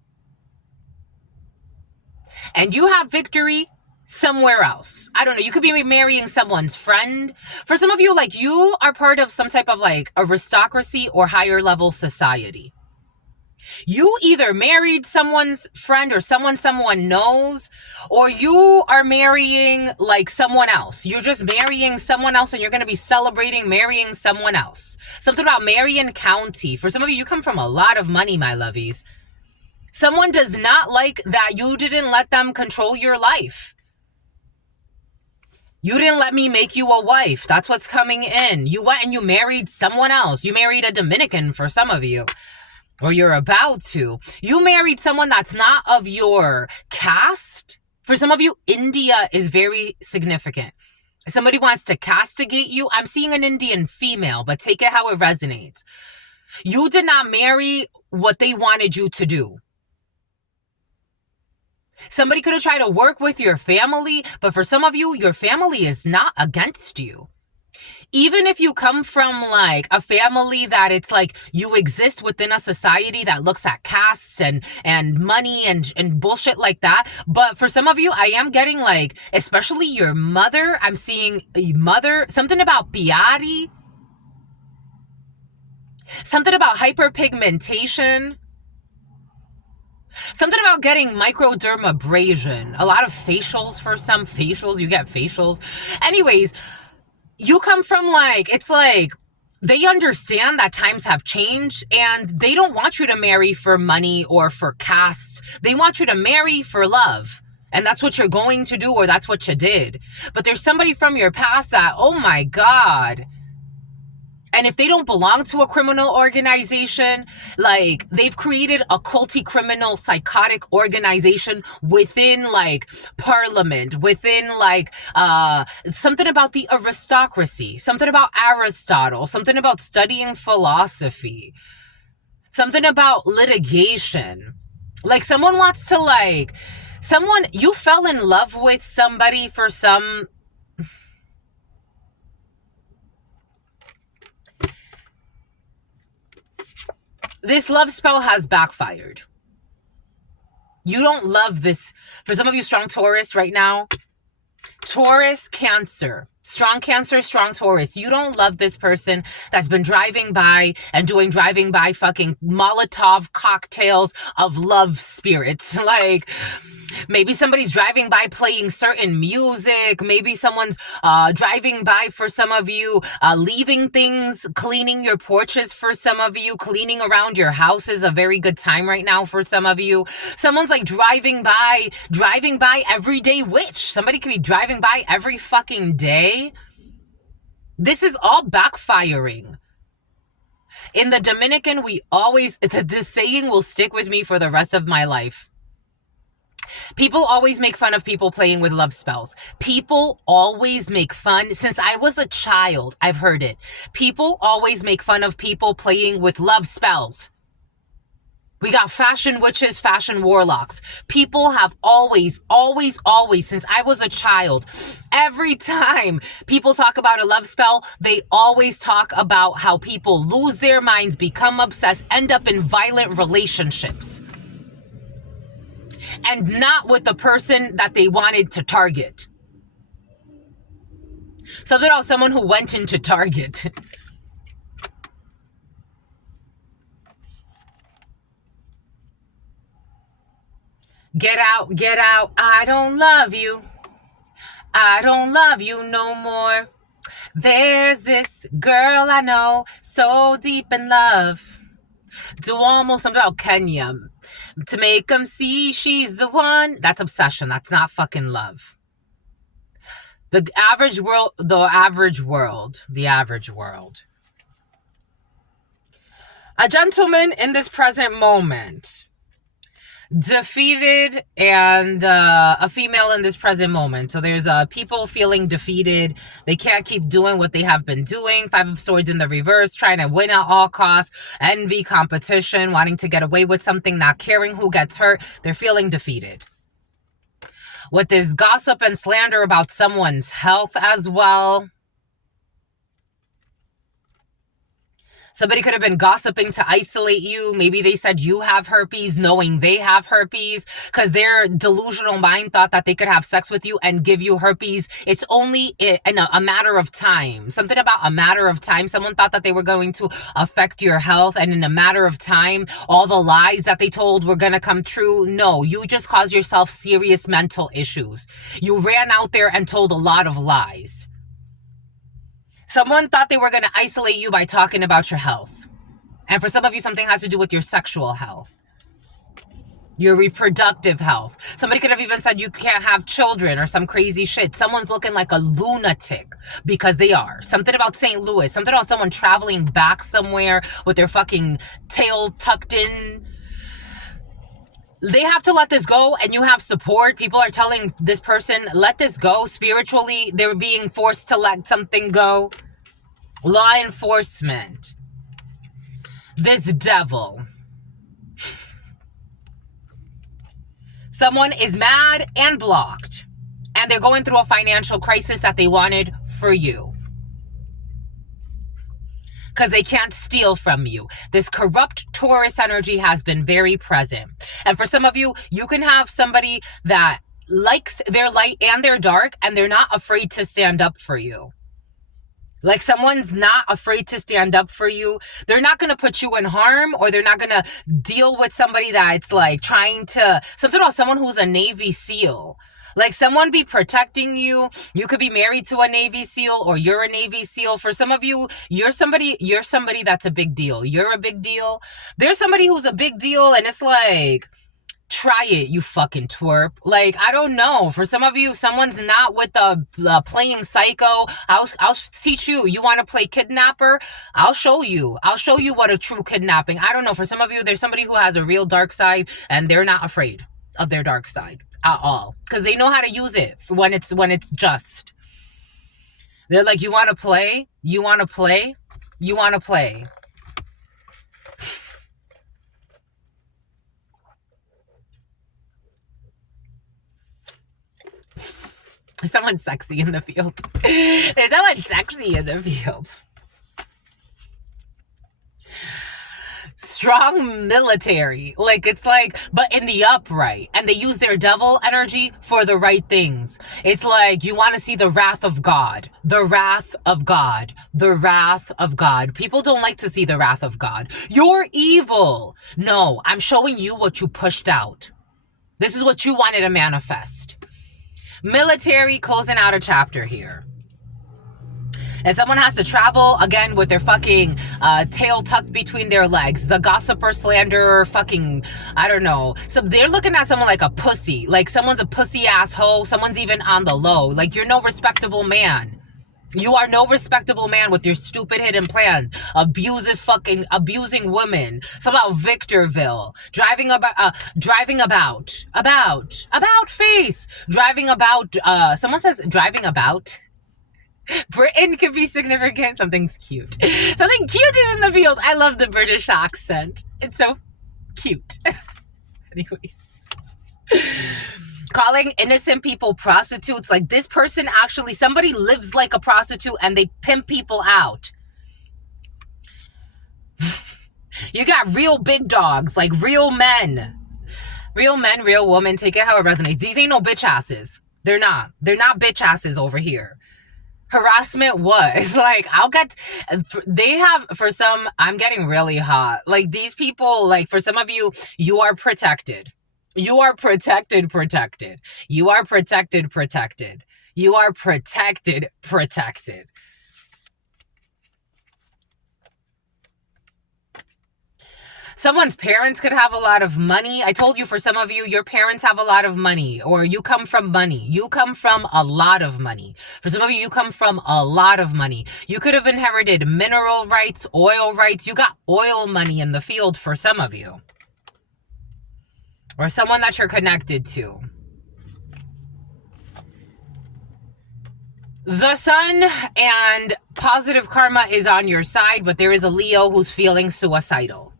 And you have victory somewhere else. I don't know. You could be marrying someone's friend. For some of you, like, you are part of some type of like aristocracy or higher level society. You either married someone's friend or someone knows, or you are marrying like someone else. You're just marrying someone else and you're going to be celebrating marrying someone else. Something about Marion County. For some of you, you come from a lot of money, my lovies. Someone does not like that you didn't let them control your life. You didn't let me make you a wife. That's what's coming in. You went and you married someone else. You married a Dominican for some of you. Or you're about to. You married someone that's not of your caste. For some of you, India is very significant. Somebody wants to castigate you. I'm seeing an Indian female, but take it how it resonates. You did not marry what they wanted you to do. Somebody could have tried to work with your family, but for some of you, your family is not against you. Even if you come from like a family that it's like you exist within a society that looks at castes and money and bullshit like that. But for some of you, I am getting like, especially your mother, I'm seeing a mother, something about piatti, something about hyperpigmentation, something about getting microdermabrasion, a lot of facials for some facials, you get facials. Anyways, you come from like, it's like they understand that times have changed and they don't want you to marry for money or for caste. They want you to marry for love. And that's what you're going to do, or that's what you did. But there's somebody from your past that, oh my God. And if they don't belong to a criminal organization, like they've created a culty criminal psychotic organization within like parliament, within like something about the aristocracy, something about Aristotle, something about studying philosophy, something about litigation. Like someone wants to like, you fell in love with somebody for some... This love spell has backfired. You don't love this. For some of you, strong Taurus right now. Taurus, Cancer. Strong Cancer, strong Taurus. You don't love this person that's been driving by and doing driving by fucking Molotov cocktails of love spirits. Like... maybe somebody's driving by playing certain music. Maybe someone's driving by for some of you, leaving things, cleaning your porches for some of you, cleaning around your house is a very good time right now for some of you. Someone's like driving by everyday witch. Somebody could be driving by every fucking day. This is all backfiring. In the Dominican, we always, this saying will stick with me for the rest of my life. People always make fun of people playing with love spells. People always make fun. Since I was a child, I've heard it. People always make fun of people playing with love spells. We got fashion witches, fashion warlocks. People have always, since I was a child, every time people talk about a love spell, they always talk about how people lose their minds, become obsessed, end up in violent relationships. And not with the person that they wanted to target. Something about someone who went into Target. Get out, get out. I don't love you. I don't love you no more. There's this girl I know, so deep in love. Do almost something about Kenya. To make them see she's the one. That's obsession. That's not fucking love. The average world. A gentleman in this present moment defeated and a female in this present moment. So there's people feeling defeated. They can't keep doing what they have been doing. Five of Swords in the reverse, trying to win at all costs, envy, competition, wanting to get away with something, not caring who gets hurt. They're feeling defeated. With this gossip and slander about someone's health as well. Somebody could have been gossiping to isolate you. Maybe they said you have herpes, knowing they have herpes, because their delusional mind thought that they could have sex with you and give you herpes. It's only in a matter of time. Something about a matter of time. Someone thought that they were going to affect your health, and in a matter of time, all the lies that they told were going to come true. No, you just caused yourself serious mental issues. You ran out there and told a lot of lies. Someone thought they were going to isolate you by talking about your health. And for some of you, something has to do with your sexual health, your reproductive health. Somebody could have even said you can't have children or some crazy shit. Someone's looking like a lunatic because they are. Something about St. Louis. Something about someone traveling back somewhere with their fucking tail tucked in. They have to let this go, and you have support. People are telling this person, let this go. Spiritually, they're being forced to let something go. Law enforcement. This devil. Someone is mad and blocked, and they're going through a financial crisis that they wanted for you, because they can't steal from you. This corrupt Taurus energy has been very present. And for some of you, you can have somebody that likes their light and their dark, and they're not afraid to stand up for you. Like someone's not afraid to stand up for you. They're not going to put you in harm, or they're not going to deal with somebody that's like trying to, something about someone who's a Navy SEAL. Like someone be protecting you. You could be married to a Navy SEAL, or you're a Navy SEAL. For some of you, you're somebody that's a big deal. You're a big deal. There's somebody who's a big deal, and it's like, try it, you fucking twerp. Like, I don't know. For some of you, someone's not with the playing psycho. I'll teach you. You want to play kidnapper? I'll show you. I'll show you what a true kidnapping. I don't know. For some of you, there's somebody who has a real dark side, and they're not afraid of their dark side at all, because they know how to use it for when it's just. They're like, you want to play? You want to play? You want to play? There's someone sexy in the field. There's someone sexy in the field. Strong military. Like, it's like, but in the upright. And they use their devil energy for the right things. It's like, you want to see the wrath of God. The wrath of God. The wrath of God. People don't like to see the wrath of God. You're evil. No, I'm showing you what you pushed out. This is what you wanted to manifest. Military, closing out a chapter here. And someone has to travel, again, with their fucking tail tucked between their legs. The gossiper, slanderer, fucking, I don't know. So they're looking at someone like a pussy. Like someone's a pussy asshole. Someone's even on the low. Like, you're no respectable man. You are no respectable man with your stupid hidden plan. Abusing women. Some about Victorville. Driving about face. Driving about, someone says driving about. Britain could be significant. Something's cute. Something cute is in the field. I love the British accent. It's so cute. Anyways. Calling innocent people prostitutes. Like, this person actually, somebody lives like a prostitute and they pimp people out. You got real big dogs, like real men. Real men, real women. Take it how it resonates. These ain't no bitch asses. They're not. They're not bitch asses over here. Harassment was like, they have, for some, I'm getting really hot. Like, these people, like, for some of you, you are protected. You are protected. You are protected. You are protected. Someone's parents could have a lot of money. I told you, for some of you, your parents have a lot of money, or you come from money. You come from a lot of money. For some of you, you come from a lot of money. You could have inherited mineral rights, oil rights. You got oil money in the field for some of you. or someone that you're connected to. The sun and positive karma is on your side, but there is a Leo who's feeling suicidal.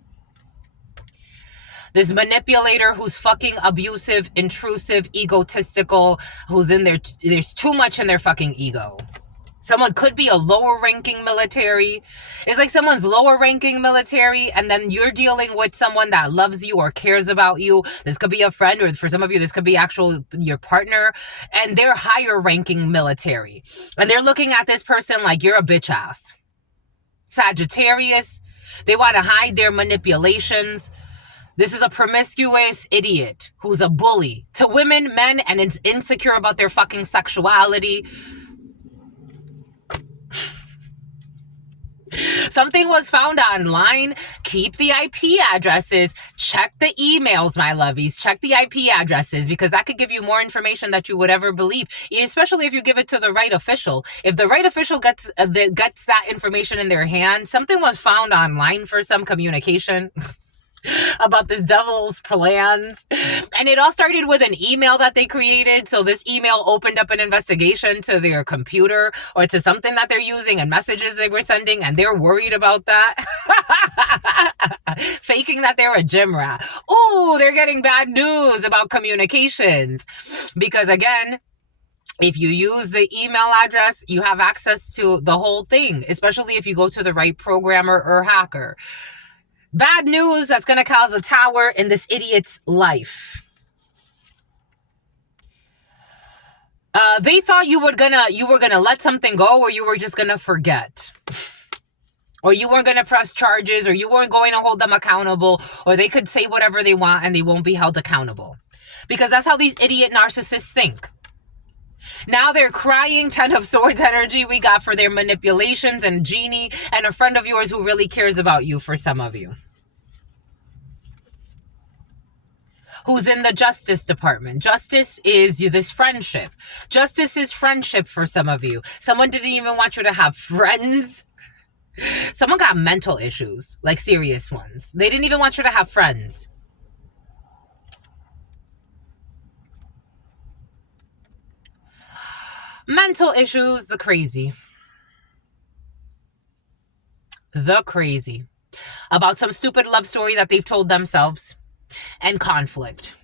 This manipulator who's fucking abusive, intrusive, egotistical, who's in there, there's too much in their fucking ego. Someone could be a lower ranking military. It's like someone's lower ranking military, and then you're dealing with someone that loves you or cares about you. This could be a friend, or for some of you, this could be your partner, and they're higher ranking military. And they're looking at this person like you're a bitch ass. Sagittarius, they want to hide their manipulations. This is a promiscuous idiot who's a bully to women, men, and is insecure about their fucking sexuality. Something was found online. Keep the IP addresses. Check the emails, my lovies. Check the IP addresses, because that could give you more information that you would ever believe, especially if you give it to the right official. If the right official gets that information in their hand, something was found online for some communication about this devil's plans. And it all started with an email that they created. So this email opened up an investigation to their computer or to something that they're using and messages they were sending, and they're worried about that. Faking that they're a gym rat. Oh, they're getting bad news about communications. Because again, if you use the email address, you have access to the whole thing, especially if you go to the right programmer or hacker. Bad news that's going to cause a tower in this idiot's life. They thought you were gonna let something go, or you were just gonna forget, or you weren't gonna press charges, or you weren't going to hold them accountable, or they could say whatever they want and they won't be held accountable, because that's how these idiot narcissists think. Now they're crying 10 of Swords energy we got for their manipulations and genie and a friend of yours who really cares about you, for some of you. Who's in the Justice Department. Justice is this friendship. Justice is friendship for some of you. Someone didn't even want you to have friends. Someone got mental issues, like serious ones. They didn't even want you to have friends. Mental issues, the crazy. The crazy. About some stupid love story that they've told themselves. And conflict.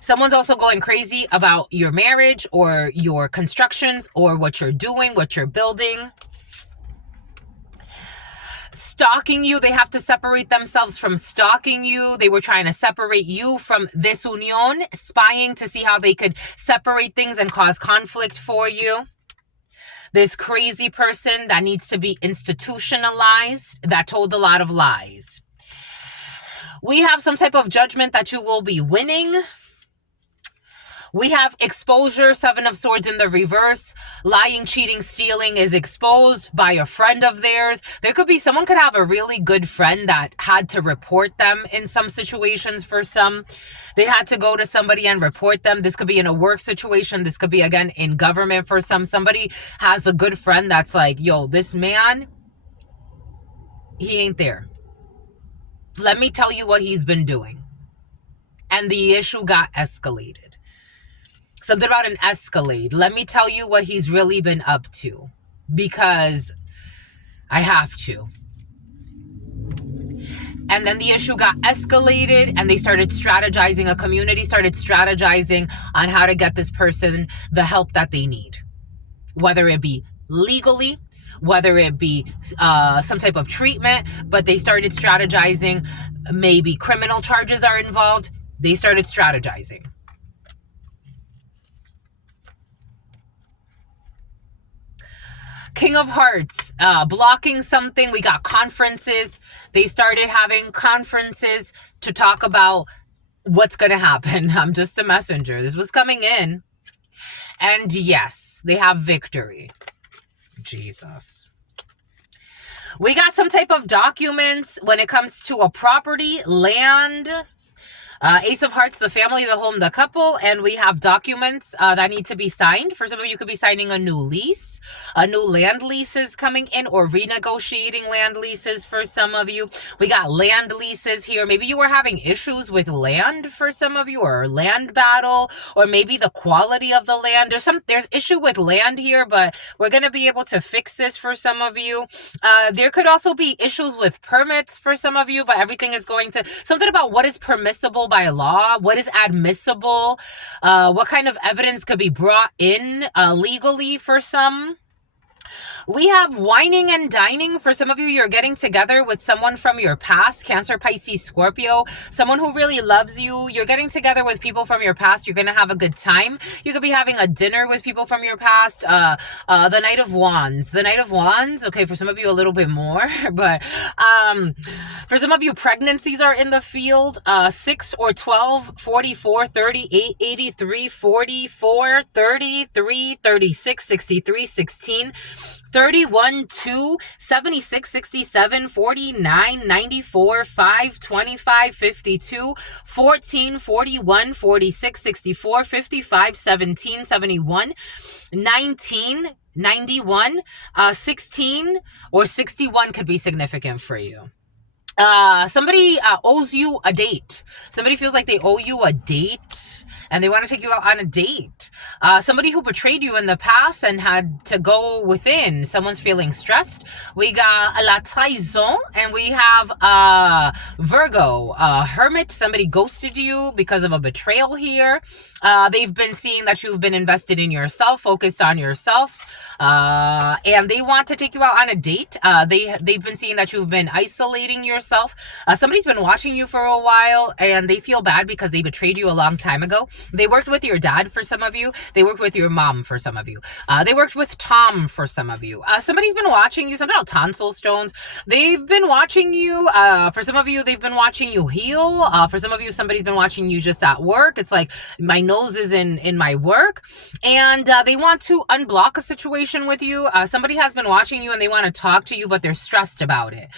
Someone's also going crazy about your marriage or your constructions or what you're doing, what you're building. Stalking you. They have to separate themselves from stalking you. They were trying to separate you from this union, spying to see how they could separate things and cause conflict for you. This crazy person that needs to be institutionalized, that told a lot of lies. We have some type of judgment that you will be winning. We have exposure, 7 of Swords in the reverse. Lying, cheating, stealing is exposed by a friend of theirs. There could be, someone could have a really good friend that had to report them in some situations for some. They had to go to somebody and report them. This could be in a work situation. This could be, again, in government for some. Somebody has a good friend that's like, yo, this man, he ain't there. Let me tell you what he's been doing. And the issue got escalated. Something about an escalade. Let me tell you what he's really been up to. Because I have to. And then the issue got escalated and they started strategizing. A community started strategizing on how to get this person the help that they need. Whether it be legally, whether it be some type of treatment, but they started strategizing. Maybe criminal charges are involved. They started strategizing. King of Hearts, blocking something. We got conferences. They started having conferences to talk about what's going to happen. I'm just a messenger. This was coming in. And yes, they have victory. Jesus. We got some type of documents when it comes to a property, land, Ace of Hearts, the family, the home, the couple, and we have documents that need to be signed. For some of you, could be signing a new lease, a new land lease is coming in, or renegotiating land leases for some of you. We got land leases here. Maybe you were having issues with land for some of you, or land battle, or maybe the quality of the land. There's issue with land here, but we're going to be able to fix this for some of you. There could also be issues with permits for some of you, but everything is going to, something about what is permissible by law, what is admissible, what kind of evidence could be brought in legally for some. We have whining and dining. For some of you, you're getting together with someone from your past, Cancer, Pisces, Scorpio, someone who really loves you. You're getting together with people from your past. You're going to have a good time. You could be having a dinner with people from your past. The Knight of Wands. The Knight of Wands, okay, for some of you, a little bit more, but for some of you, pregnancies are in the field. 6 or 12, 44, 38, 83, 44, 33, 36, 63, 16, 31, 2, 76, 67, 49, 94, 5, 25, 52, 14, 41, 46, 64, 55, 17, 71, 19, 91, 16, or 61 could be significant for you. Somebody owes you a date. Somebody feels like they owe you a date and they want to take you out on a date. Somebody who betrayed you in the past and had to go within. Someone's feeling stressed. We got La Trahison, and we have Virgo, Hermit. Somebody ghosted you because of a betrayal here. They've been seeing that you've been invested in yourself, focused on yourself, and they want to take you out on a date. They've been seeing that you've been isolating yourself. Somebody's been watching you for a while, and they feel bad because they betrayed you a long time ago. They worked with your dad for some of you. They worked with your mom for some of you. They worked with Tom for some of you. Somebody's been watching you. Something about tonsil stones. They've been watching you. For some of you, they've been watching you heal. For some of you, somebody's been watching you just at work. It's like, my nose is in my work, and they want to unblock a situation with you. Somebody has been watching you and they want to talk to you, but they're stressed about it.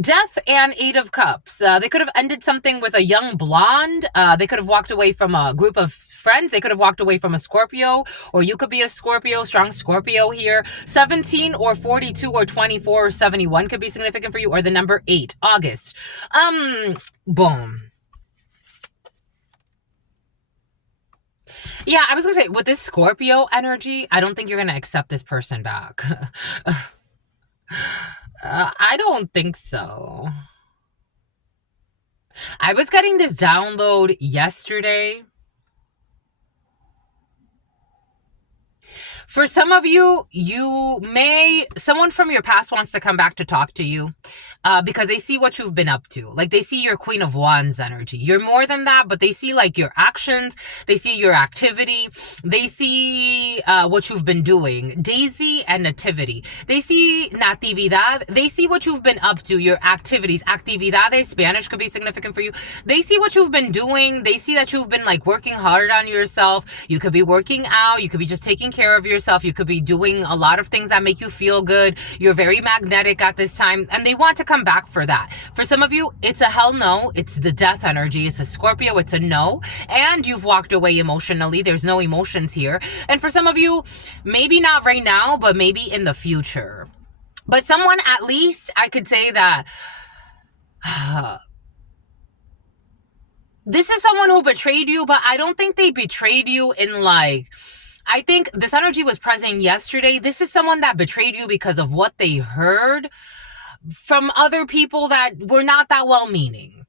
Death and 8 of Cups. They could have ended something with a young blonde. They could have walked away from a group of friends. They could have walked away from a Scorpio, or you could be a Scorpio, strong Scorpio here. 17 or 42 or 24 or 71 could be significant for you, or the number 8, August. Boom. Yeah, I was going to say, with this Scorpio energy, I don't think you're going to accept this person back. I don't think so. I was getting this download yesterday. For some of you, someone from your past wants to come back to talk to you because they see what you've been up to. Like, they see your Queen of Wands energy. You're more than that, but they see like your actions. They see your activity. They see what you've been doing. Daisy and Nativity. They see Natividad. They see what you've been up to, your activities. Actividades, Spanish could be significant for you. They see what you've been doing. They see that you've been like working hard on yourself. You could be working out. You could be just taking care of yourself. You could be doing a lot of things that make you feel good. You're very magnetic at this time, and they want to come back for that. For some of you, it's a hell no. It's the death energy. It's a Scorpio. It's a no. And you've walked away emotionally. There's no emotions here. And for some of you, maybe not right now, but maybe in the future. But someone, at least, I could say that this is someone who betrayed you, but I don't think they betrayed you in like, I think this energy was present yesterday. This is someone that betrayed you because of what they heard from other people that were not that well-meaning.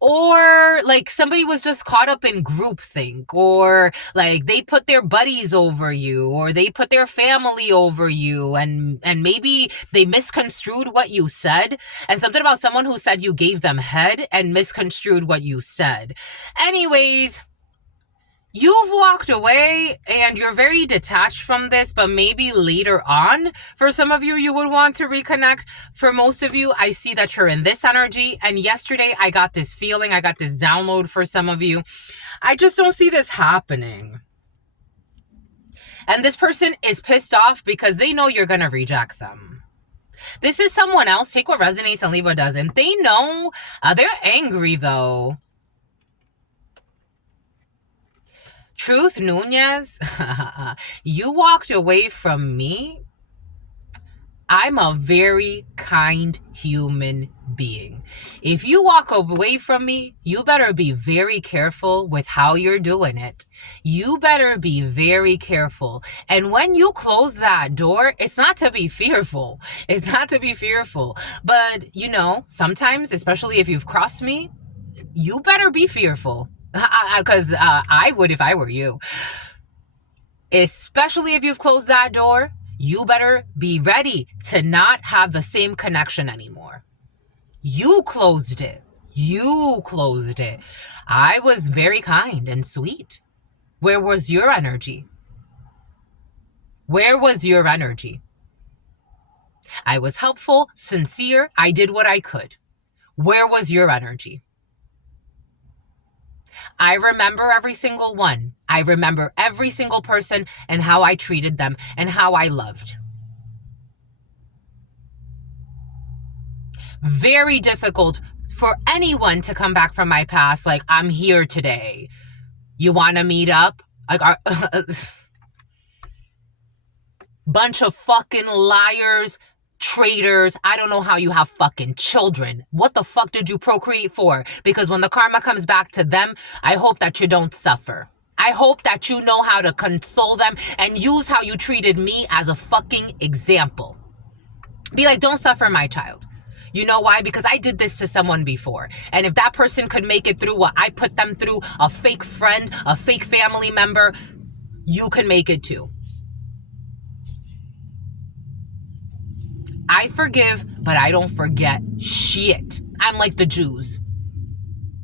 Or like somebody was just caught up in groupthink, or like they put their buddies over you, or they put their family over you, and maybe they misconstrued what you said, and something about someone who said you gave them head and misconstrued what you said. Anyways, you've walked away and you're very detached from this, but maybe later on, for some of you, you would want to reconnect. For most of you, I see that you're in this energy. And yesterday, I got this feeling, I got this download for some of you. I just don't see this happening. And this person is pissed off because they know you're going to reject them. This is someone else. Take what resonates and leave what doesn't. They know. They're angry, though. Truth Nunez, you walked away from me. I'm a very kind human being. If you walk away from me, you better be very careful with how you're doing it. You better be very careful. And when you close that door, it's not to be fearful. It's not to be fearful. But, you know, sometimes, especially if you've crossed me, you better be fearful. Because I would if I were you. Especially if you've closed that door, you better be ready to not have the same connection anymore. You closed it. You closed it. I was very kind and sweet. Where was your energy? Where was your energy? I was helpful, sincere. I did what I could. Where was your energy? I remember every single one. I remember every single person and how I treated them and how I loved. Very difficult for anyone to come back from my past like, I'm here today. You want to meet up? Like, bunch of fucking liars, traitors. I don't know how you have fucking children. What the fuck did you procreate for? Because when the karma comes back to them, I hope that you don't suffer. I hope that you know how to console them and use how you treated me as a fucking example. Be like, don't suffer, my child. You know why? Because I did this to someone before. And if that person could make it through what I put them through, a fake friend, a fake family member, you can make it too. I forgive, but I don't forget shit. I'm like the Jews.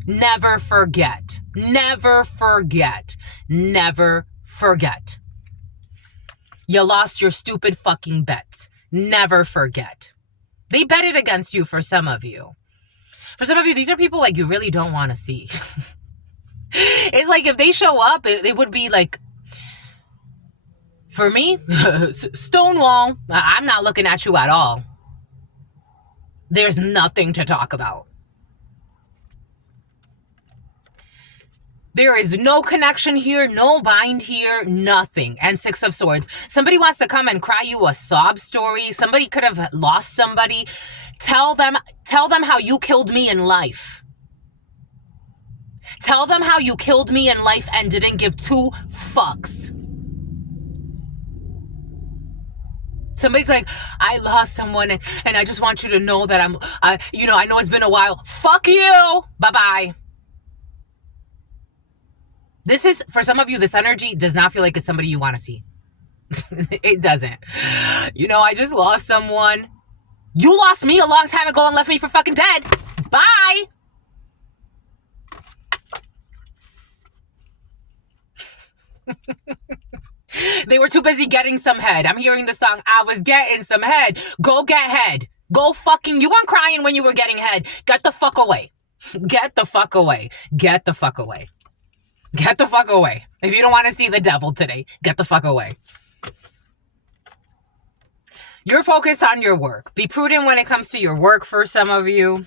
Never forget. Never forget. Never forget. You lost your stupid fucking bets. Never forget. They betted against you for some of you. For some of you, these are people like you really don't want to see. It's like if they show up, it would be like, for me, Stonewall, I'm not looking at you at all. There's nothing to talk about. There is no connection here, no bind here, nothing. And Six of Swords. Somebody wants to come and cry you a sob story. Somebody could have lost somebody. Tell them how you killed me in life. Tell them how you killed me in life and didn't give two fucks. Somebody's like, I lost someone and I just want you to know that I know it's been a while. Fuck you. Bye-bye. This is, for some of you, this energy does not feel like it's somebody you want to see. It doesn't. You know, I just lost someone. You lost me a long time ago and left me for fucking dead. Bye. They were too busy getting some head. I'm hearing the song, I was getting some head. Go get head. Go fucking, you weren't crying when you were getting head. Get the fuck away. Get the fuck away. Get the fuck away. Get the fuck away. If you don't want to see the devil today, get the fuck away. You're focused on your work. Be prudent when it comes to your work for some of you.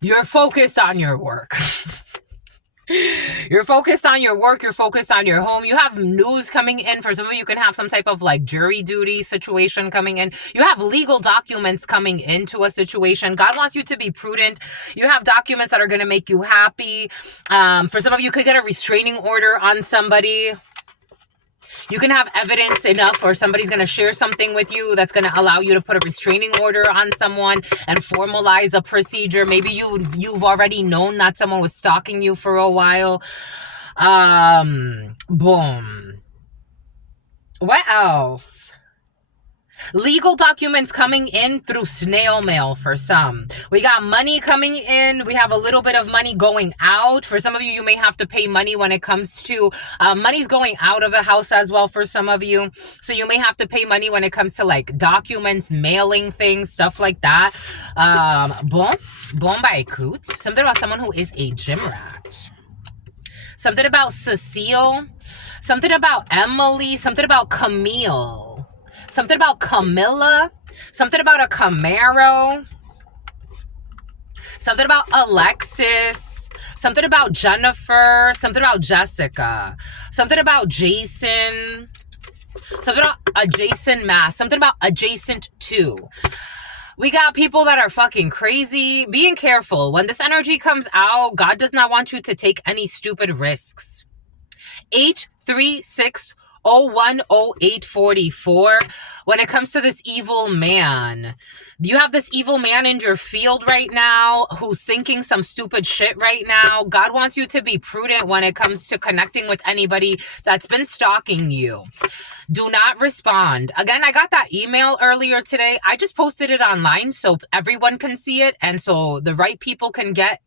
You're focused on your work. You're focused on your work. You're focused on your home. You have news coming in. For some of you, you can have some type of like jury duty situation coming in. You have legal documents coming into a situation. God wants you to be prudent. You have documents that are going to make you happy. For some of you, you could get a restraining order on somebody. You can have evidence enough, or somebody's going to share something with you that's going to allow you to put a restraining order on someone and formalize a procedure. Maybe you've already known that someone was stalking you for a while. Boom. What else? Legal documents coming in through snail mail for some. We got money coming in. We have a little bit of money going out. For some of you, you may have to pay money when it comes to money's going out of the house as well for some of you. So you may have to pay money when it comes to like documents, mailing things, stuff like that. Bon by Coots. Something about someone who is a gym rat. Something about Cecile. Something about Emily. Something about Camille. Something about Camilla. Something about a Camaro. Something about Alexis. Something about Jennifer. Something about Jessica. Something about Jason. Something about adjacent mass. Something about adjacent to. We got people that are fucking crazy. Being careful. When this energy comes out, God does not want you to take any stupid risks. 836010844. When it comes to this evil man, you have this evil man in your field right now who's thinking some stupid shit right now. God wants you to be prudent when it comes to connecting with anybody that's been stalking you. Do not respond. Again, I got that email earlier today. I just posted it online so everyone can see it. And so the right people can get,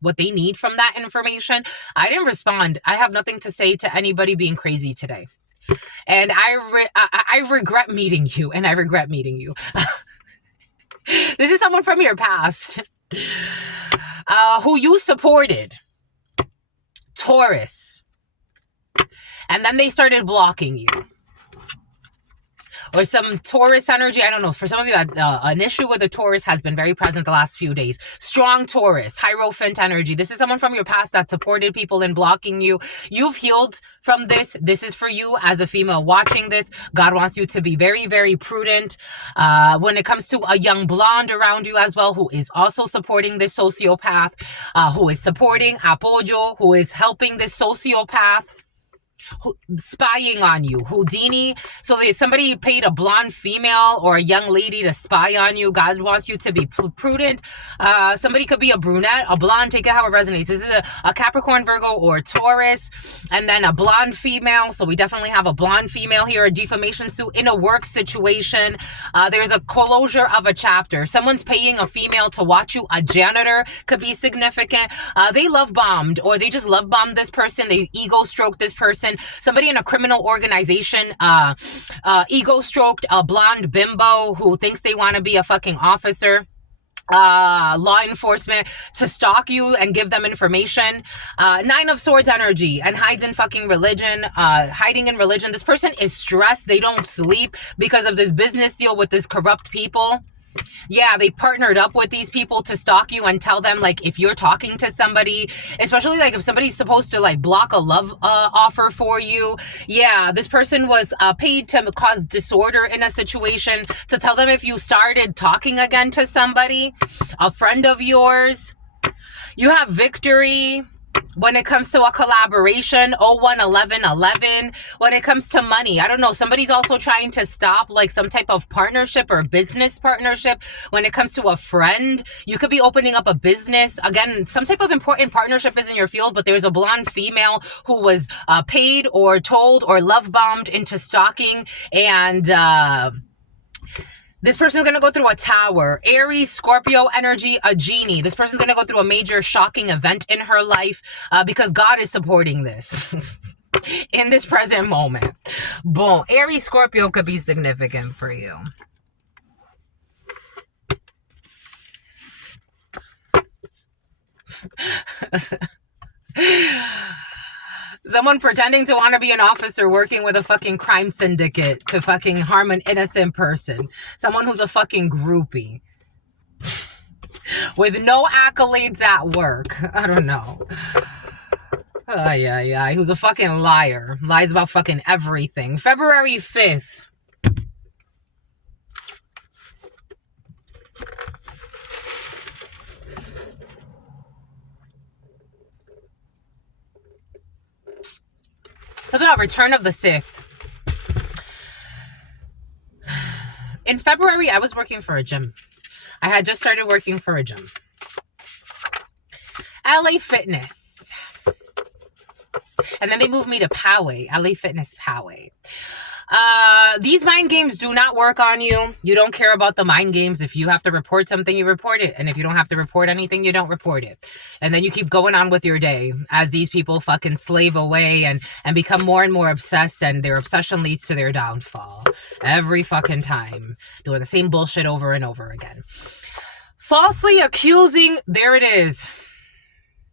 what they need from that information. I didn't respond. I have nothing to say to anybody being crazy today. And I regret meeting you. And I regret meeting you. This is someone from your past who you supported. Taurus. And then they started blocking you. Or some Taurus energy. I don't know. For some of you, an issue with a Taurus has been very present the last few days. Strong Taurus, Hierophant energy. This is someone from your past that supported people in blocking you. You've healed from this. This is for you as a female watching this. God wants you to be very, very prudent when it comes to a young blonde around you as well, who is also supporting this sociopath, who is supporting apoyo, who is helping this sociopath. Spying on you. Houdini. So somebody paid a blonde female or a young lady to spy on you. God wants you to be prudent. Somebody could be a brunette, a blonde, take it how it resonates. This is a Capricorn, Virgo, or Taurus, and then a blonde female. So we definitely have a blonde female here, a defamation suit in a work situation. There's a closure of a chapter. Someone's paying a female to watch you. A janitor could be significant. They love bombed, or they just love bombed this person. They ego stroked this person. Somebody in a criminal organization ego stroked a blonde bimbo who thinks they want to be a fucking officer. Law enforcement to stalk you and give them information. 9 of Swords energy and hides in fucking religion, hiding in religion. This person is stressed. They don't sleep because of this business deal with this corrupt people. Yeah, they partnered up with these people to stalk you and tell them, like, if you're talking to somebody, especially like if somebody's supposed to like block a love offer for you. Yeah, this person was paid to cause disorder in a situation, to tell them if you started talking again to somebody, a friend of yours. You have victory when it comes to a collaboration. 011111. When it comes to money, I don't know, somebody's also trying to stop like some type of partnership or business partnership. When it comes to a friend, you could be opening up a business. Again, some type of important partnership is in your field, but there's a blonde female who was paid or told or love bombed into stalking, and this person's going to go through a tower. Aries, Scorpio energy, a genie. This person's going to go through a major shocking event in her life because God is supporting this in this present moment. Boom. Aries, Scorpio could be significant for you. Someone pretending to want to be an officer working with a fucking crime syndicate to fucking harm an innocent person. Someone who's a fucking groupie. With no accolades at work. I don't know. Yeah. Who's a fucking liar. Lies about fucking everything. February 5th. Something about Return of the Sith. In February, I was working for a gym. I had just started working for a gym. LA Fitness. And then they moved me to Poway. LA Fitness Poway. These mind games do not work on you. You don't care about the mind games. If you have to report something, you report it. And if you don't have to report anything, you don't report it. And then you keep going on with your day as these people fucking slave away and become more and more obsessed, and their obsession leads to their downfall. Every fucking time. Doing the same bullshit over and over again. Falsely accusing, there it is.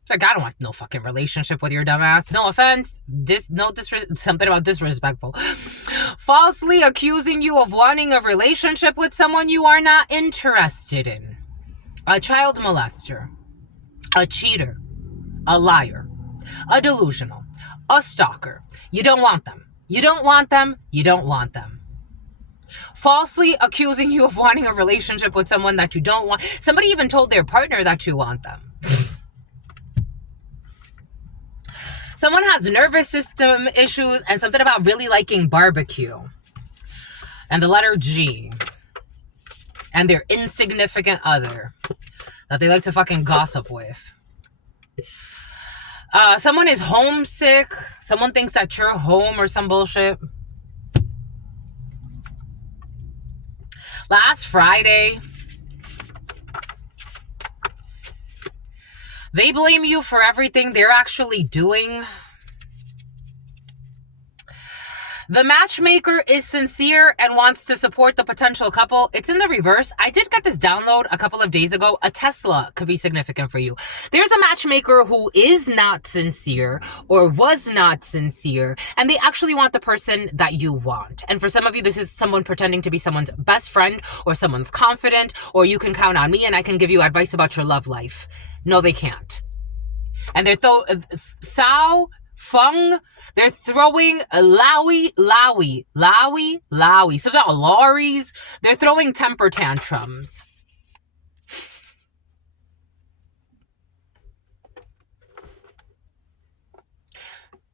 Like, I don't want no fucking relationship with your dumbass. No offense. Something about disrespectful. Falsely accusing you of wanting a relationship with someone you are not interested in. A child molester. A cheater. a liar, a delusional, a stalker. You don't want them. You don't want them. You don't want them. Falsely accusing you of wanting a relationship with someone that you don't want. Somebody even told their partner that you want them. Someone has nervous system issues and something about really liking barbecue. And the letter G. And their insignificant other that they like to fucking gossip with. Someone is homesick. Someone thinks that you're home or some bullshit. Last Friday, they blame you for everything they're actually doing. The matchmaker is sincere and wants to support the potential couple. It's in the reverse. I did get this download a couple of days ago. A Tesla could be significant for you. There's a matchmaker who is not sincere or was not sincere, and they actually want the person that you want. And for some of you, this is someone pretending to be someone's best friend or someone's confidant, or you can count on me and I can give you advice about your love life. No, they can't. And they're they're throwing lowy, so about lorries. They're throwing temper tantrums.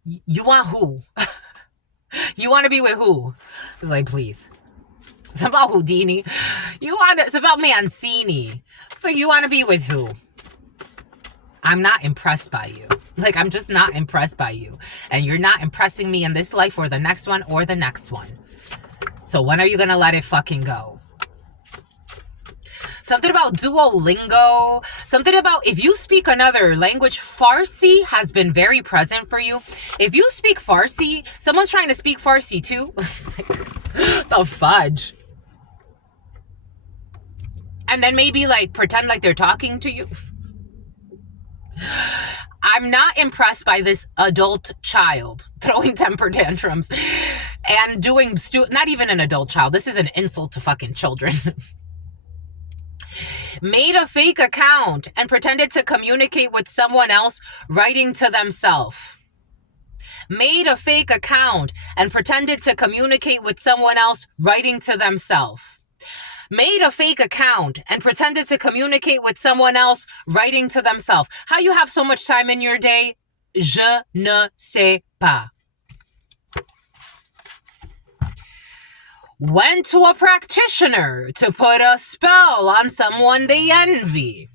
You want who? You want to be with who? It's like, please. It's about Houdini. It's about Mancini. It's like, you want to be with who? I'm not impressed by you. Like, I'm just not impressed by you. And you're not impressing me in this life or the next one or the next one. So when are you going to let it fucking go? Something about Duolingo. Something about if you speak another language. Farsi has been very present for you. If you speak Farsi, someone's trying to speak Farsi too. The fudge. And then maybe like pretend like they're talking to you. I'm not impressed by this adult child throwing temper tantrums and doing not even an adult child. This is an insult to fucking children. Made a fake account and pretended to communicate with someone else, writing to themselves. Made a fake account and pretended to communicate with someone else, writing to themselves. Made a fake account and pretended to communicate with someone else, writing to themselves. How you have so much time in your day? Je ne sais pas. Went to a practitioner to put a spell on someone they envy.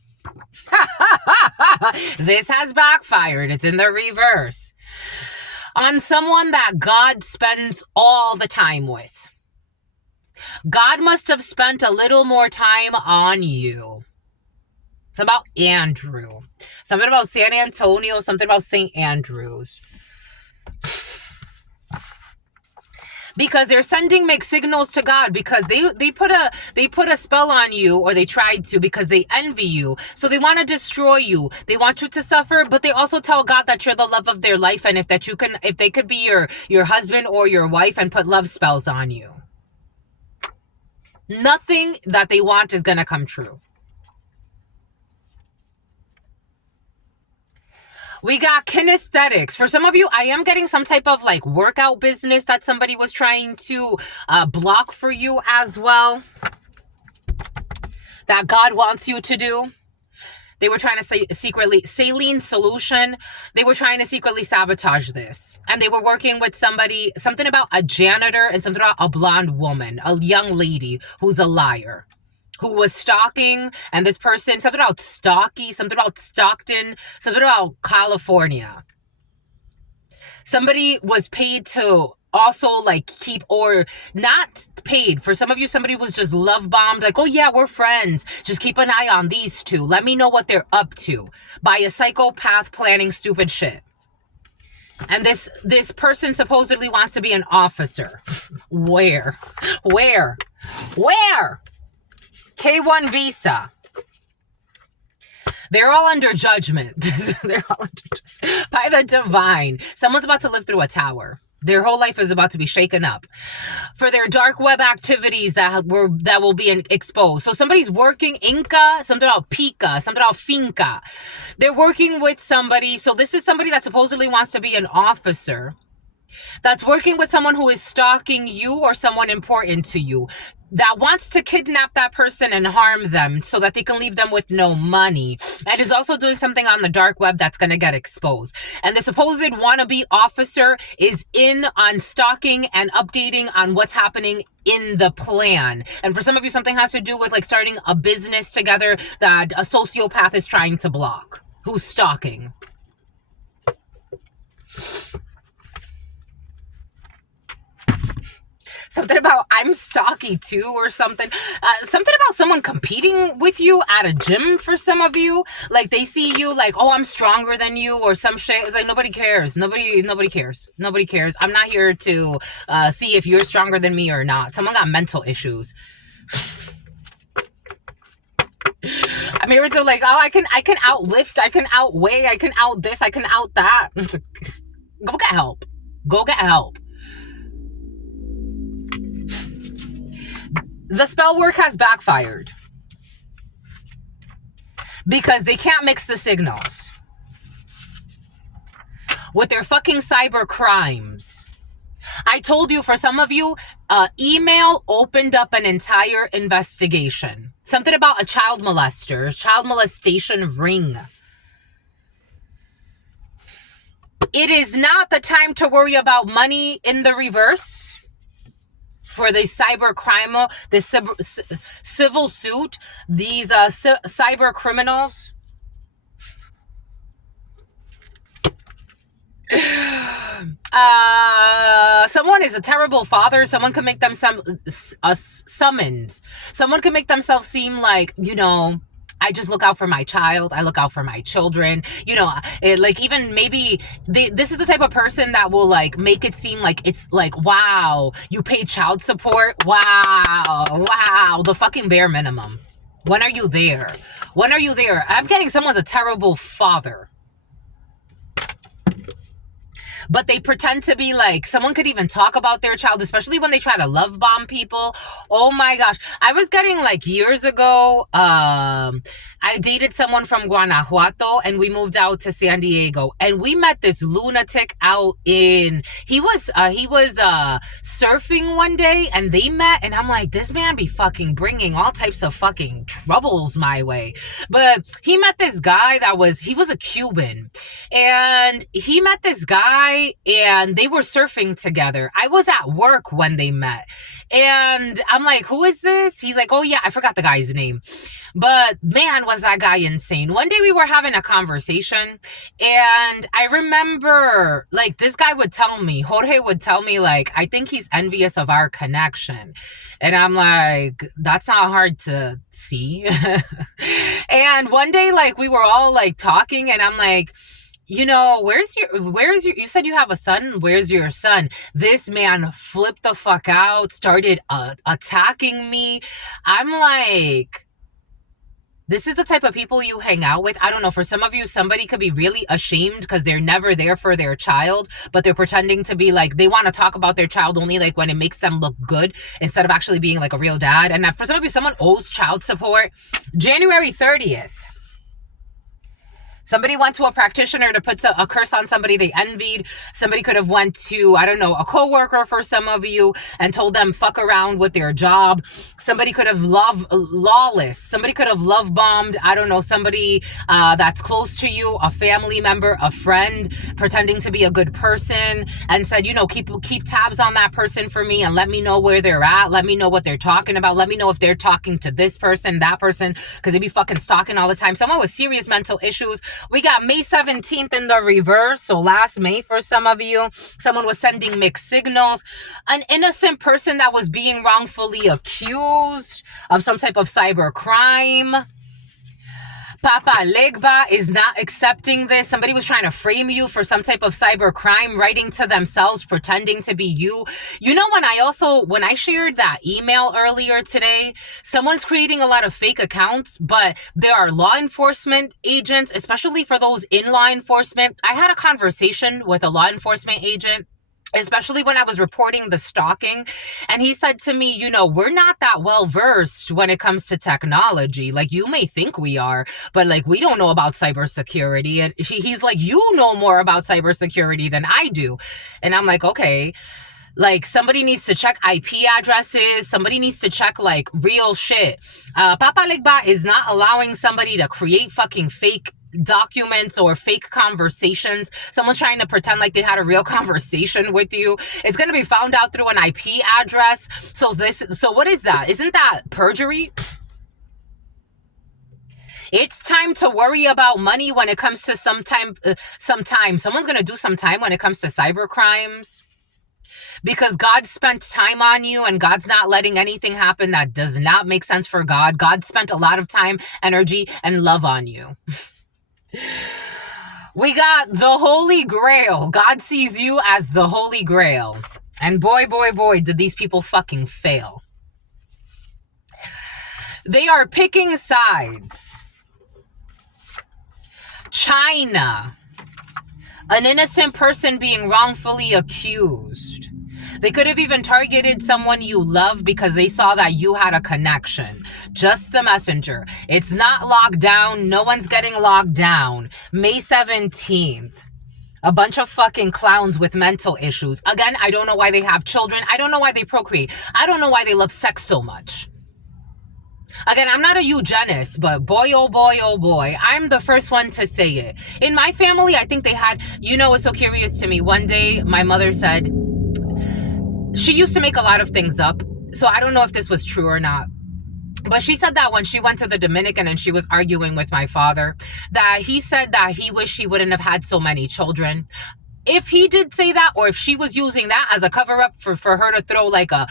This has backfired. It's in the reverse. On someone that God spends all the time with. God must have spent a little more time on you. It's about Andrew. Something about San Antonio, something about St. Andrews. Because they're sending mixed signals to God because they put a spell on you, or they tried to, because they envy you. So they want to destroy you. They want you to suffer, but they also tell God that you're the love of their life, and if they could be your husband or your wife, and put love spells on you. Nothing that they want is going to come true. We got kinesthetics. For some of you, I am getting some type of like workout business that somebody was trying to block for you as well. That God wants you to do. They were trying to say secretly, saline solution. They were trying to secretly sabotage this. And they were working with somebody, something about a janitor and something about a blonde woman, a young lady who's a liar, who was stalking. And this person, something about Stocky, something about Stockton, something about California. Somebody was paid to also like keep, or not paid. For some of you, somebody was just love bombed, like, oh yeah, we're friends, just keep an eye on these two, let me know what they're up to, by a psychopath planning stupid shit. And this person supposedly wants to be an officer. Where K1 visa. They're all under judgment. They're all under judgment by the divine. Someone's about to live through a tower. Their whole life is about to be shaken up for their dark web activities that will be exposed. So somebody's working Inca, something about Pica, something about Finca. They're working with somebody. So this is somebody that supposedly wants to be an officer, that's working with someone who is stalking you or someone important to you, that wants to kidnap that person and harm them so that they can leave them with no money, and is also doing something on the dark web that's going to get exposed. And the supposed wannabe officer is in on stalking and updating on what's happening in the plan. And for some of you, something has to do with like starting a business together that a sociopath is trying to block, who's stalking. Something about I'm stocky too or something. Something about someone competing with you at a gym for some of you. Like they see you like, oh, I'm stronger than you or some shit. It's like nobody cares. Nobody cares. Nobody cares. I'm not here to see if you're stronger than me or not. Someone got mental issues. I'm here to like, oh, I can outlift, I can outweigh, I can out this, I can out that. Go get help. Go get help. The spell work has backfired because they can't mix the signals with their fucking cyber crimes. I told you, for some of you, email opened up an entire investigation. Something about a child molester, child molestation ring. It is not the time to worry about money in the reverse. For the cyber crime, the civil suit, these cyber criminals. Someone is a terrible father. Someone can make them summons. Someone can make themselves seem like, you know, I just look out for my child. I look out for my children. You know, like even maybe this is the type of person that will like make it seem like it's like, wow, you pay child support. Wow, the fucking bare minimum. When are you there? When are you there? I'm getting someone's a terrible father. But they pretend to be like, someone could even talk about their child, especially when they try to love bomb people. Oh my gosh. I was getting like years ago, I dated someone from Guanajuato and we moved out to San Diego, and we met this lunatic out in, he was surfing one day and they met, and I'm like, this man be fucking bringing all types of fucking troubles my way. But he met this guy he was a Cuban, and he met this guy and they were surfing together. I was at work when they met, and I'm like, who is this? He's like, oh yeah, I forgot the guy's name. But man, was that guy insane. One day we were having a conversation, and I remember like this guy would tell me, Jorge would tell me like, I think he's envious of our connection. And I'm like, that's not hard to see. And one day like we were all like talking, and I'm like, you know, where's your, you said you have a son, where's your son? This man flipped the fuck out, started attacking me. I'm like, this is the type of people you hang out with. I don't know, for some of you, somebody could be really ashamed because they're never there for their child, but they're pretending to be like, they want to talk about their child only like when it makes them look good instead of actually being like a real dad. And for some of you, someone owes child support. January 30th. Somebody went to a practitioner to put a curse on somebody they envied. Somebody could have went to, I don't know, a coworker for some of you and told them fuck around with their job. Somebody could have lawless. Somebody could have love bombed, I don't know, somebody that's close to you, a family member, a friend, pretending to be a good person, and said, you know, keep tabs on that person for me and let me know where they're at. Let me know what they're talking about. Let me know if they're talking to this person, that person, because they be fucking stalking all the time. Someone with serious mental issues. We got May 17th in the reverse. So last May for some of you, someone was sending mixed signals. An innocent person that was being wrongfully accused of some type of cyber crime. Papa Legba is not accepting this. Somebody was trying to frame you for some type of cyber crime, writing to themselves, pretending to be you. You know, when I shared that email earlier today, someone's creating a lot of fake accounts, but there are law enforcement agents, especially for those in law enforcement. I had a conversation with a law enforcement agent, especially when I was reporting the stalking. And he said to me, we're not that well versed when it comes to technology. Like, you may think we are, but like, we don't know about cybersecurity. And he's like, you know more about cybersecurity than I do. And I'm like, okay. Like, somebody needs to check IP addresses. Somebody needs to check, like, real shit. Papa Legba is not allowing somebody to create fucking fake documents or fake conversations. Someone's trying to pretend like they had a real conversation with you. It's going to be found out through an IP address. So what is that? Isn't that perjury? It's time to worry about money when it comes to sometime. Someone's going to do some time when it comes to cyber crimes. Because God spent time on you, and God's not letting anything happen that does not make sense for God. God spent a lot of time, energy, and love on you. We got the Holy Grail. God sees you as the Holy Grail. And boy, did these people fucking fail. They are picking sides. China. An innocent person being wrongfully accused. They could have even targeted someone you love because they saw that you had a connection. Just the messenger. It's not locked down. No one's getting locked down. May 17th. A bunch of fucking clowns with mental issues. Again, I don't know why they have children. I don't know why they procreate. I don't know why they love sex so much. Again, I'm not a eugenist, but boy, oh boy, I'm the first one to say it. In my family, I think they had, what's so curious to me? One day, my mother said, she used to make a lot of things up, so I don't know if this was true or not. But she said that when she went to the Dominican and she was arguing with my father, that he said that he wished he wouldn't have had so many children. If he did say that, or if she was using that as a cover-up for her to throw like a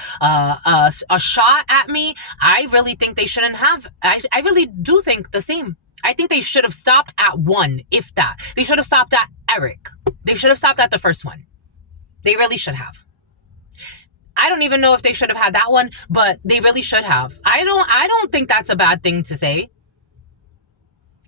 shot at me, I really think they shouldn't have. I really do think the same. I think they should have stopped at one, if that. They should have stopped at Eric. They should have stopped at the first one. They really should have. I don't even know if they should have had that one, but they really should have. I don't think that's a bad thing to say.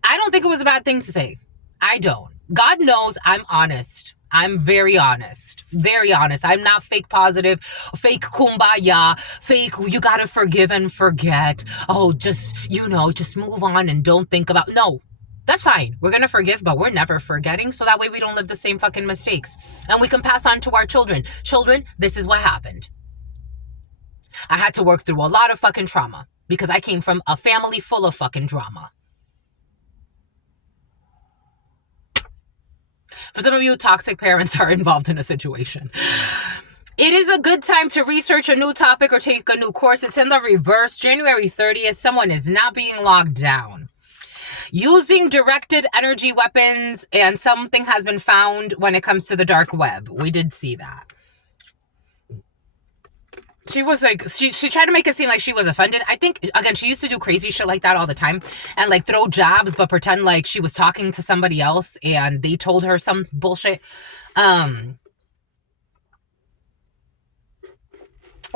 I don't think it was a bad thing to say. I don't. God knows I'm honest. I'm very honest. Very honest. I'm not fake positive, fake kumbaya, fake you gotta forgive and forget. Oh, just move on and don't think about. No, that's fine. We're gonna forgive, but we're never forgetting. So that way we don't live the same fucking mistakes. And we can pass on to our children. Children, this is what happened. I had to work through a lot of fucking trauma because I came from a family full of fucking drama. For some of you, toxic parents are involved in a situation. It is a good time to research a new topic or take a new course. It's in the reverse. January 30th, someone is not being locked down. Using directed energy weapons, and something has been found when it comes to the dark web. We did see that. She was like, she tried to make it seem like she was offended. I think, again, she used to do crazy shit like that all the time and like throw jabs, but pretend like she was talking to somebody else and they told her some bullshit. It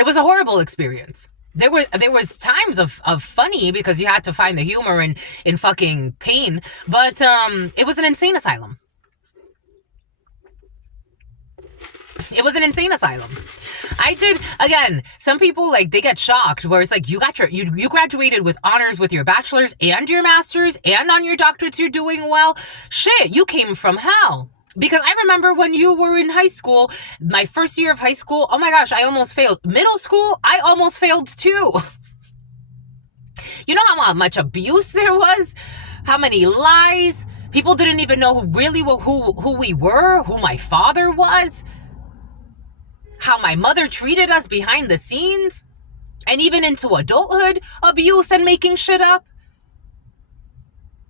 was a horrible experience. There was times of funny because you had to find the humor in fucking pain, but it was an insane asylum. It was an insane asylum. I did, again, some people, like, they get shocked where it's like, you graduated with honors with your bachelor's and your master's and on your doctorates you're doing well. Shit, you came from hell. Because I remember when you were in high school, my first year of high school, oh my gosh, I almost failed. Middle school, I almost failed too. You know how much abuse there was? How many lies? People didn't even know who we were, who my father was. How my mother treated us behind the scenes, and even into adulthood, abuse and making shit up.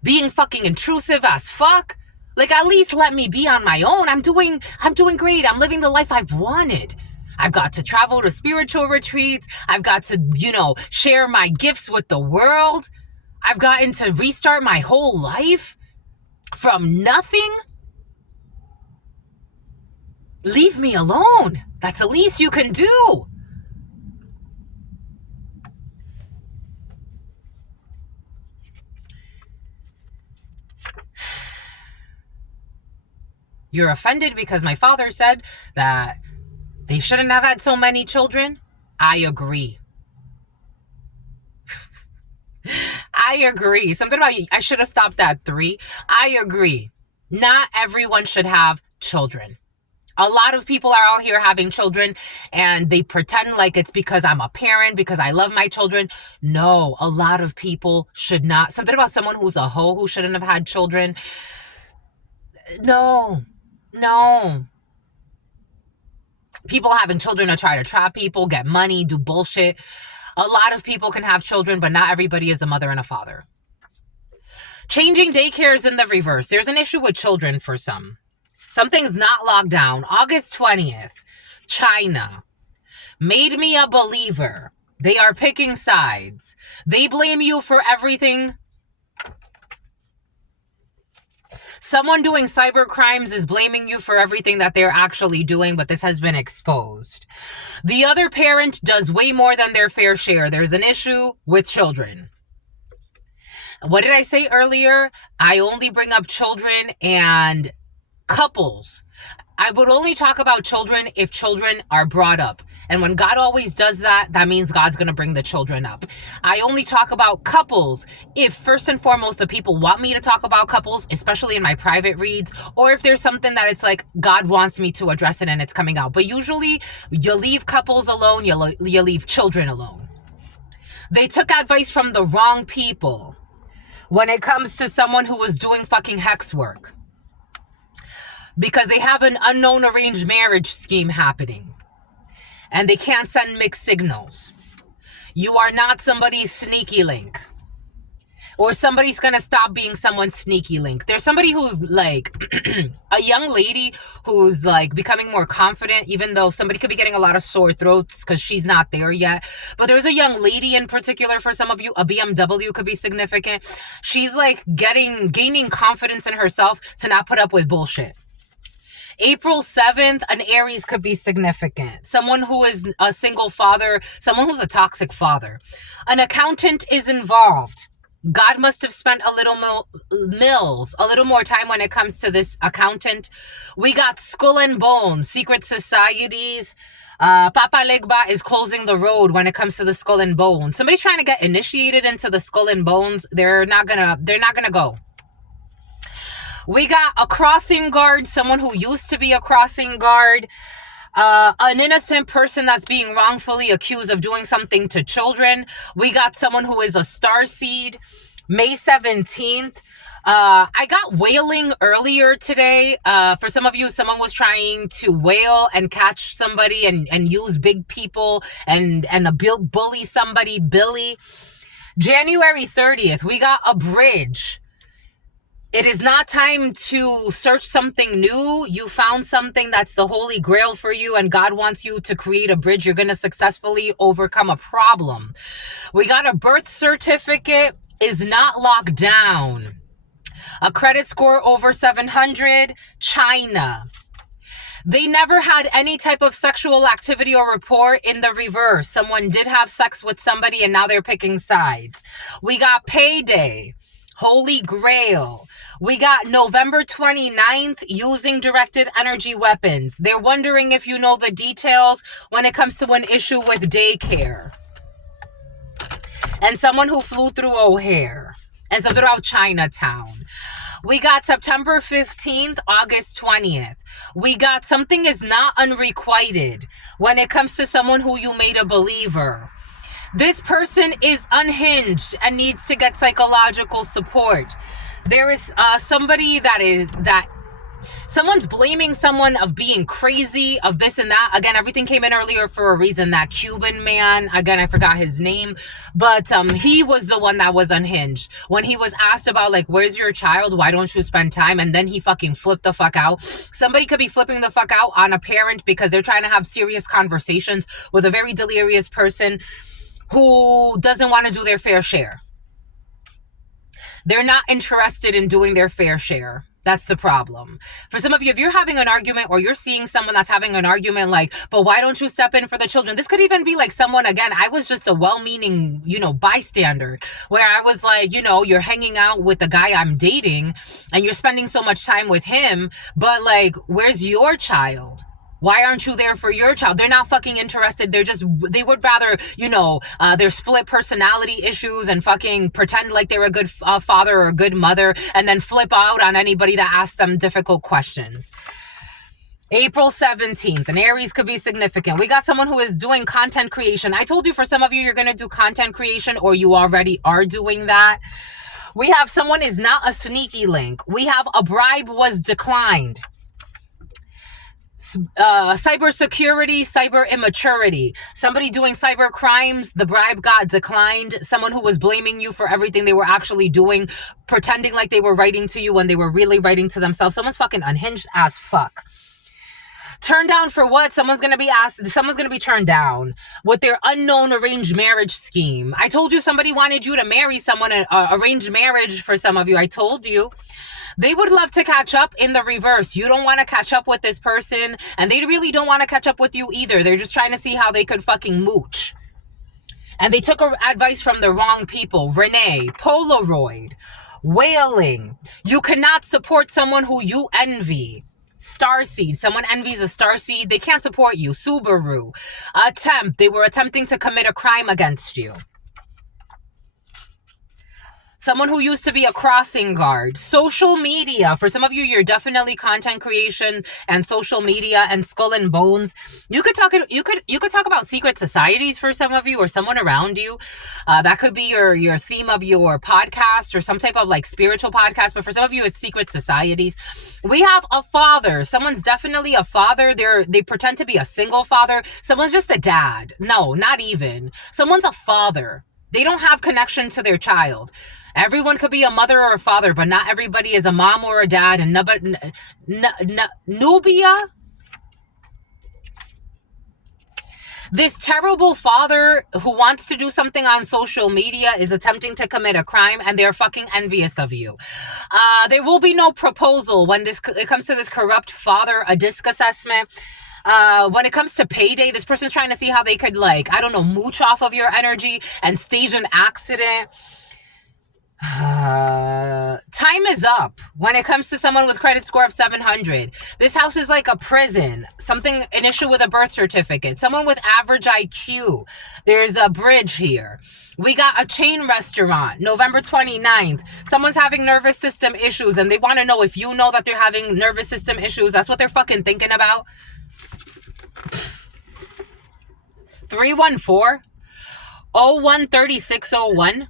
Being fucking intrusive as fuck. Like, at least let me be on my own. I'm doing great. I'm living the life I've wanted. I've got to travel to spiritual retreats. I've got to, share my gifts with the world. I've gotten to restart my whole life from nothing. Leave me alone. That's the least you can do. You're offended because my father said that They shouldn't have had so many children. I agree. I agree. Something about you, I should have stopped at 3. I agree. Not everyone should have children. A lot of people are out here having children and they pretend like it's because I'm a parent, because I love my children. No, a lot of people should not. Something about someone who's a hoe who shouldn't have had children. No, no. People having children to try to trap people, get money, do bullshit. A lot of people can have children, but not everybody is a mother and a father. Changing daycare is in the reverse. There's an issue with children for some. Something's not locked down. August 20th, China made me a believer. They are picking sides. They blame you for everything. Someone doing cyber crimes is blaming you for everything that they're actually doing, but this has been exposed. The other parent does way more than their fair share. There's an issue with children. What did I say earlier? I only bring up children and couples. I would only talk about children if children are brought up. And when God always does that, that means God's going to bring the children up. I only talk about couples if first and foremost the people want me to talk about couples, especially in my private reads, or if there's something that it's like God wants me to address it and it's coming out. But usually you leave couples alone, you leave children alone. They took advice from the wrong people when it comes to someone who was doing fucking hex work, because they have an unknown arranged marriage scheme happening and they can't send mixed signals. You are not somebody's sneaky link, or somebody's gonna stop being someone's sneaky link. There's somebody who's like a young lady who's like becoming more confident, even though somebody could be getting a lot of sore throats because she's not there yet. But there's a young lady in particular, for some of you, a BMW could be significant. She's like gaining confidence in herself to not put up with bullshit. April 7th, an Aries could be significant. Someone who is a single father, someone who's a toxic father. An accountant is involved. God must have spent a little more time when it comes to this accountant. We got Skull and Bones, secret societies. Papa Legba is closing the road when it comes to the Skull and Bones. Somebody's trying to get initiated into the Skull and Bones. They're not gonna go. We got a crossing guard, someone who used to be a crossing guard, an innocent person that's being wrongfully accused of doing something to children. We got someone who is a starseed. May 17th. I got whaling earlier today. For some of you, someone was trying to whale and catch somebody and use big people and bully somebody, Billy. January 30th, we got a bridge. It is not time to search something new. You found something that's the holy grail for you, and God wants you to create a bridge. You're going to successfully overcome a problem. We got a birth certificate is not locked down. A credit score over 700, China. They never had any type of sexual activity or rapport. In the reverse. Someone did have sex with somebody and now they're picking sides. We got payday. Holy Grail. We got November 29th, using directed energy weapons. They're wondering if you know the details when it comes to an issue with daycare. And someone who flew through O'Hare. And something about Chinatown. We got September 15th, August 20th. We got something is not unrequited when it comes to someone who you made a believer. This person is unhinged and needs to get psychological support. There is somebody someone's blaming someone of being crazy, of this and that. Again, everything came in earlier for a reason. That Cuban man, again, I forgot his name, but he was the one that was unhinged. When he was asked about, like, where's your child? Why don't you spend time? And then he fucking flipped the fuck out. Somebody could be flipping the fuck out on a parent because they're trying to have serious conversations with a very delirious person who doesn't want to do their fair share. They're not interested in doing their fair share. That's the problem. For some of you, if you're having an argument or you're seeing someone that's having an argument like, but why don't you step in for the children? This could even be like someone, again, I was just a well-meaning, bystander, where I was like, you're hanging out with the guy I'm dating and you're spending so much time with him, but like, where's your child? Why aren't you there for your child? They're not fucking interested. They would rather, their split personality issues and fucking pretend like they're a good father or a good mother and then flip out on anybody that asks them difficult questions. April 17th, an Aries could be significant. We got someone who is doing content creation. I told you for some of you, you're going to do content creation or you already are doing that. We have someone is not a sneaky link. We have a bribe was declined. Cybersecurity, cyber immaturity. Somebody doing cyber crimes, the bribe got declined. Someone who was blaming you for everything they were actually doing, pretending like they were writing to you when they were really writing to themselves. Someone's fucking unhinged as fuck. Turned down for what? Someone's going to be turned down with their unknown arranged marriage scheme. I told you somebody wanted you to marry someone, arranged marriage for some of you. I told you. They would love to catch up in the reverse. You don't want to catch up with this person, and they really don't want to catch up with you either. They're just trying to see how they could fucking mooch. And they took advice from the wrong people. Renee, Polaroid, wailing. You cannot support someone who you envy. Starseed, someone envies a starseed, they can't support you. Subaru, they were attempting to commit a crime against you. Someone who used to be a crossing guard. Social media. For some of you, you're definitely content creation and social media and skull and bones. You could talk about secret societies for some of you or someone around you. That could be your theme of your podcast or some type of like spiritual podcast. But for some of you, it's secret societies. We have a father. Someone's definitely a father. They pretend to be a single father. Someone's just a dad. No, not even. Someone's a father. They don't have connection to their child. Everyone could be a mother or a father, but not everybody is a mom or a dad. And Nubia, this terrible father who wants to do something on social media is attempting to commit a crime, and they're fucking envious of you. There will be no proposal when it comes to this corrupt father, a disc assessment. When it comes to payday, this person's trying to see how they could, mooch off of your energy and stage an accident. Time is up when it comes to someone with credit score of 700. This house is like a prison. An issue with a birth certificate. Someone with average IQ. There's a bridge here. We got a chain restaurant, November 29th. Someone's having nervous system issues and they want to know if you know that they're having nervous system issues. That's what they're fucking thinking about. 314-013601.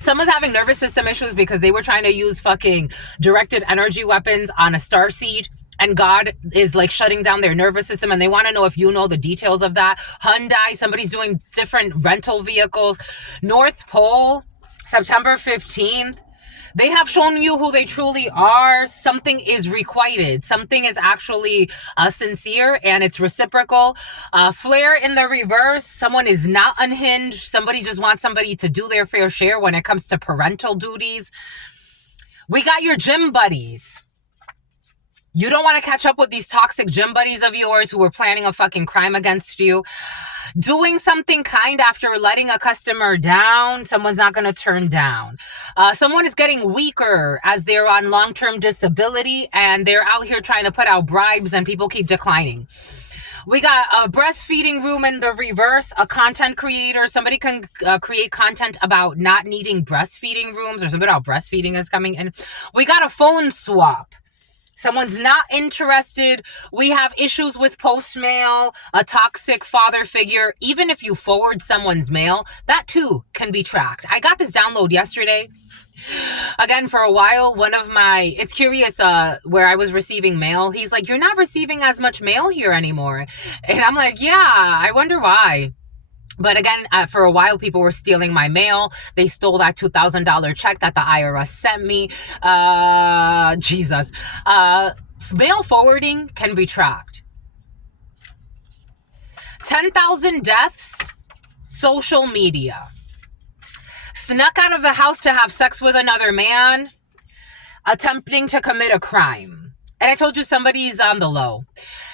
Someone's having nervous system issues because they were trying to use fucking directed energy weapons on a starseed, and God is like shutting down their nervous system, and they want to know if you know the details of that. Hyundai, somebody's doing different rental vehicles. North Pole, September 15th. They have shown you who they truly are. Something is requited. Something is actually sincere and it's reciprocal. Flare in the reverse. Someone is not unhinged. Somebody just wants somebody to do their fair share when it comes to parental duties. We got your gym buddies. You don't want to catch up with these toxic gym buddies of yours who were planning a fucking crime against you. Doing something kind after letting a customer down, someone's not going to turn down. Someone is getting weaker as they're on long-term disability and they're out here trying to put out bribes and people keep declining. We got a breastfeeding room in the reverse, a content creator. Somebody can create content about not needing breastfeeding rooms or something about breastfeeding is coming in. We got a phone swap. Someone's not interested. We have issues with post mail, a toxic father figure. Even if you forward someone's mail, that too can be tracked. I got this download yesterday. Again, for a while, it's curious where I was receiving mail. He's like, you're not receiving as much mail here anymore. And I'm like, yeah, I wonder why. But again, for a while, people were stealing my mail. They stole that $2,000 check that the IRS sent me. Jesus. Mail forwarding can be tracked. 10,000 deaths, social media. Snuck out of the house to have sex with another man, attempting to commit a crime. And I told you somebody's on the low.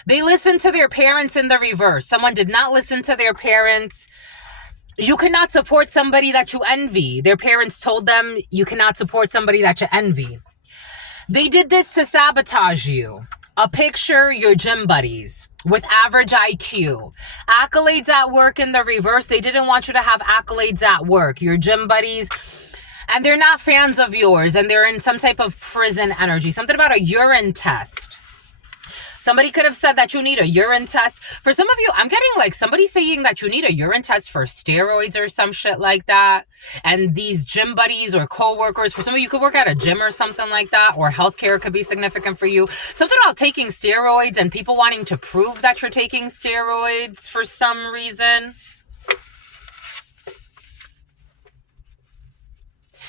They listened to their parents in the reverse. Someone did not listen to their parents. You cannot support somebody that you envy. Their parents told them you cannot support somebody that you envy. They did this to sabotage you. A picture, your gym buddies with average IQ. Accolades at work in the reverse. They didn't want you to have accolades at work. Your gym buddies, and they're not fans of yours, and they're in some type of prison energy. Something about a urine test. Somebody could have said that you need a urine test. For some of you, I'm getting like somebody saying that you need a urine test for steroids or some shit like that. And these gym buddies or co-workers, for some of you could work at a gym or something like that, or healthcare could be significant for you. Something about taking steroids and people wanting to prove that you're taking steroids for some reason.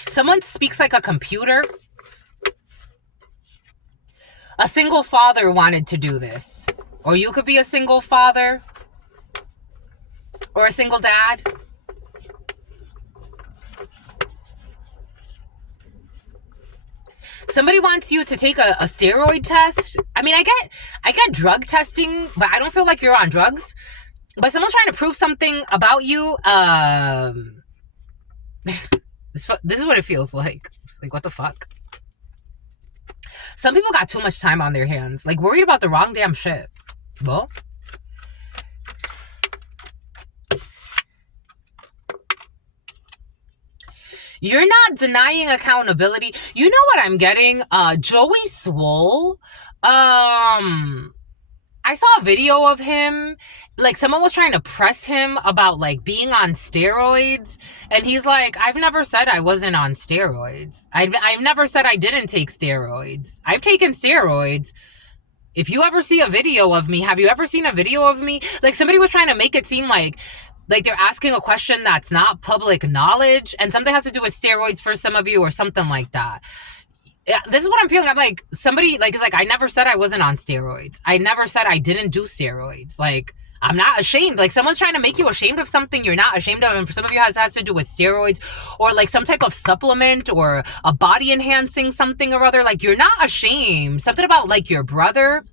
Someone speaks like a computer. A single father wanted to do this. Or you could be a single father. Or a single dad. Somebody wants you to take a steroid test. I mean, I get drug testing, but I don't feel like you're on drugs. But someone's trying to prove something about you. This is what it feels like. It's like, what the fuck? Some people got too much time on their hands. Like, worried about the wrong damn shit. Well, you're not denying accountability. You know what I'm getting? Joey Swole. I saw a video of him. Like, someone was trying to press him about, like, being on steroids. And he's like, I've never said I wasn't on steroids. I've never said I didn't take steroids. I've taken steroids. If you ever see a video of me, have you ever seen a video of me? Like, somebody was trying to make it seem like they're asking a question that's not public knowledge. And something has to do with steroids for some of you or something like that. Yeah, this is what I'm feeling. I'm like, somebody like is like, I never said I wasn't on steroids. I never said I didn't do steroids. Like, I'm not ashamed. Like, someone's trying to make you ashamed of something you're not ashamed of. And for some of you, it has to do with steroids or like some type of supplement or a body enhancing something or other. Like, you're not ashamed. Something about like your brother.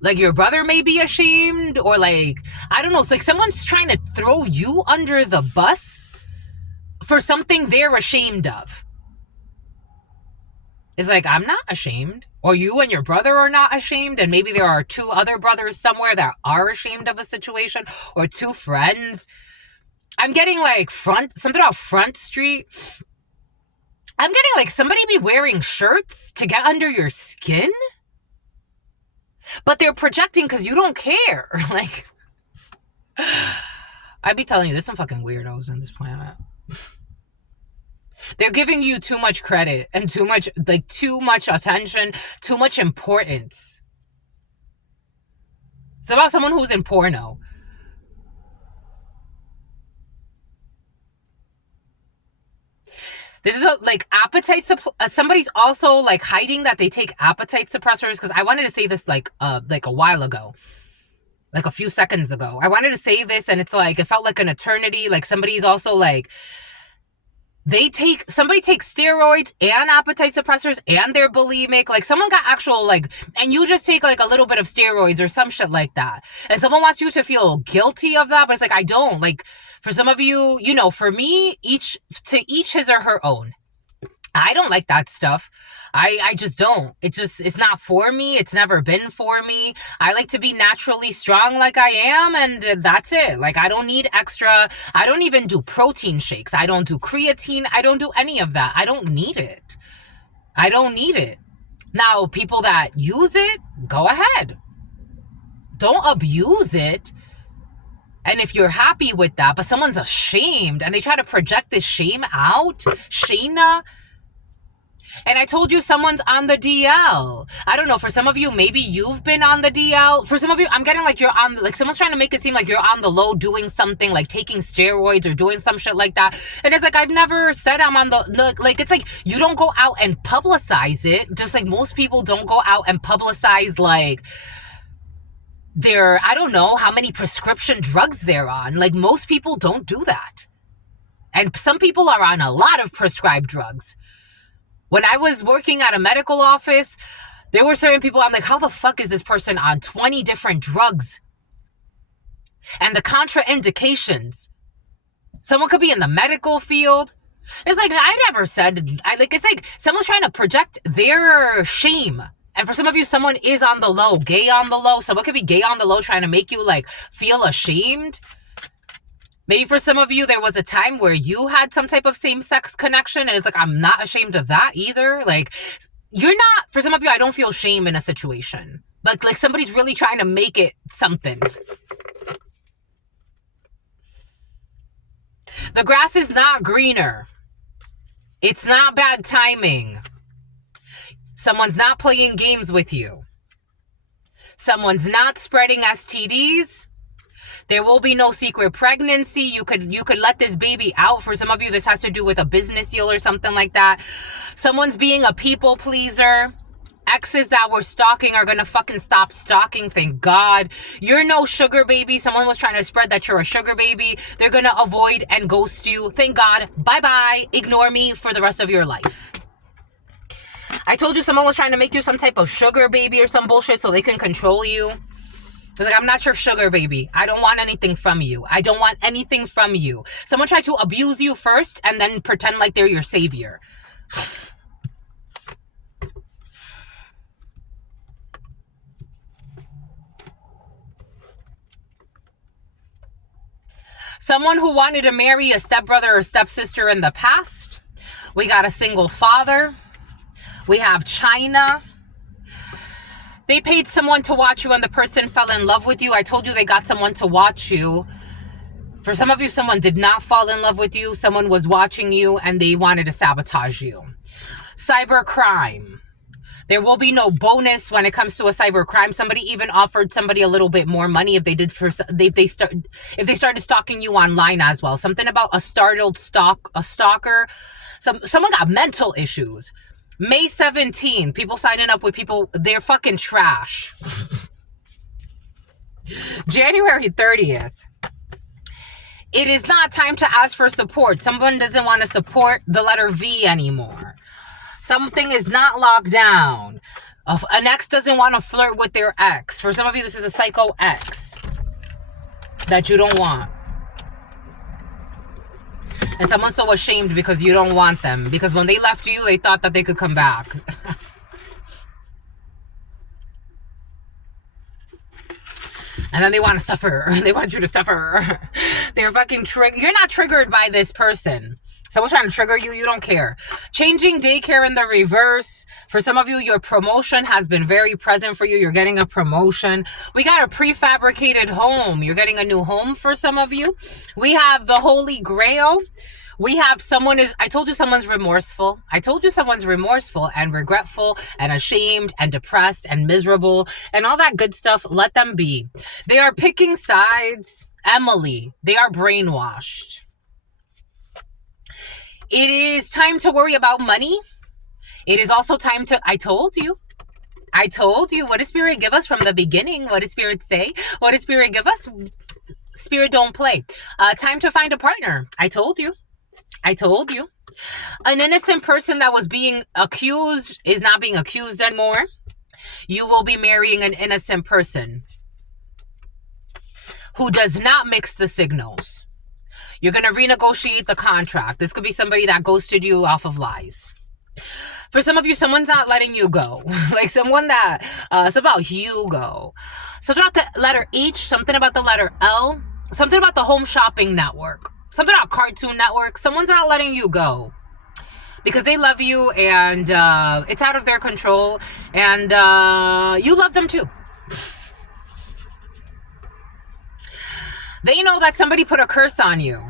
Like, your brother may be ashamed or like, I don't know. It's like someone's trying to throw you under the bus for something they're ashamed of. It's like, I'm not ashamed. Or you and your brother are not ashamed. And maybe there are two other brothers somewhere that are ashamed of a situation. Or two friends. I'm getting like something about Front Street. I'm getting like somebody be wearing shirts to get under your skin. But they're projecting because you don't care. Like, I'd be telling you, there's some fucking weirdos in this planet. They're giving you too much credit and too much attention, too much importance. It's about someone who's in porno. This is like appetite somebody's also like hiding that they take appetite suppressors, because I wanted to say this like a while ago. Like a few seconds ago. I wanted to say this and it's like, it felt like an eternity. Like, somebody's also like, somebody takes steroids and appetite suppressors and they're bulimic. Like, someone got actual like, and you just take like a little bit of steroids or some shit like that. And someone wants you to feel guilty of that, but it's like, I don't. Like, for some of you, you know, for me, each his or her own. I don't like that stuff. I just don't. It's not for me. It's never been for me. I like to be naturally strong like I am, and that's it. Like, I don't need extra. I don't even do protein shakes. I don't do creatine. I don't do any of that. I don't need it. I don't need it. Now, people that use it, go ahead. Don't abuse it. And if you're happy with that, but someone's ashamed and they try to project this shame out, Shayna. And I told you someone's on the DL. I don't know. For some of you, maybe you've been on the DL. For some of you, I'm getting like you're on, like someone's trying to make it seem like you're on the low doing something, like taking steroids or doing some shit like that. And it's like, I've never said I'm on the like, it's like you don't go out and publicize it. Just like most people don't go out and publicize like I don't know how many prescription drugs they're on. Like, most people don't do that. And some people are on a lot of prescribed drugs. When I was working at a medical office, there were certain people, I'm like, how the fuck is this person on 20 different drugs? And the contraindications. Someone could be in the medical field. It's like, I never said, it's like someone's trying to project their shame. And for some of you, someone is on the low, gay on the low. Someone could be gay on the low trying to make you like feel ashamed. Maybe for some of you, there was a time where you had some type of same-sex connection, and it's like, I'm not ashamed of that either. Like, you're not, for some of you, I don't feel shame in a situation. But like somebody's really trying to make it something. The grass is not greener. It's not bad timing. Someone's not playing games with you. Someone's not spreading STDs. There will be no secret pregnancy. You could let this baby out. For some of you, this has to do with a business deal or something like that. Someone's being a people pleaser. Exes that were stalking are gonna fucking stop stalking, thank God. You're no sugar baby. Someone was trying to spread that you're a sugar baby. They're gonna avoid and ghost you. Thank God. Bye-bye. Ignore me for the rest of your life. I told you someone was trying to make you some type of sugar baby or some bullshit so they can control you. It's like, I'm not your sugar baby. I don't want anything from you. I don't want anything from you. Someone tried to abuse you first and then pretend like they're your savior. Someone who wanted to marry a stepbrother or stepsister in the past. We got a single father. We have China. They paid someone to watch you and the person fell in love with you. I told you they got someone to watch you. For some of you, someone did not fall in love with you. Someone was watching you and they wanted to sabotage you. Cybercrime. There will be no bonus when it comes to a cybercrime. Somebody even offered somebody a little bit more money if they started stalking you online as well. Something about a stalker. Someone got mental issues. May 17th, people signing up with people, they're fucking trash. January 30th. It is not time to ask for support. Someone doesn't want to support the letter V anymore. Something is not locked down. An ex doesn't want to flirt with their ex. For some of you, this is a psycho ex that you don't want. And someone's so ashamed because you don't want them. Because when they left you, they thought that they could come back. And then they want to suffer. They want you to suffer. They're fucking triggered. You're not triggered by this person. Someone's trying to trigger you. You don't care. Changing daycare in the reverse. For some of you, your promotion has been very present for you. You're getting a promotion. We got a prefabricated home. You're getting a new home for some of you. We have the Holy Grail. We have I told you someone's remorseful. I told you someone's remorseful and regretful and ashamed and depressed and miserable and all that good stuff. Let them be. They are picking sides. Emily, they are brainwashed. It is time to worry about money. It is also time to, I told you. What does Spirit give us from the beginning? What does Spirit say? What does Spirit give us? Spirit don't play. Time to find a partner. I told you. An innocent person that was being accused is not being accused anymore. You will be marrying an innocent person who does not mix the signals. You're going to renegotiate the contract. This could be somebody that ghosted you off of lies. For some of you, someone's not letting you go. Like someone that, it's about Hugo. Something about the letter H, something about the letter L, something about the Home Shopping Network. Something about Cartoon Network. Someone's not letting you go because they love you and it's out of their control and you love them too. They know that somebody put a curse on you.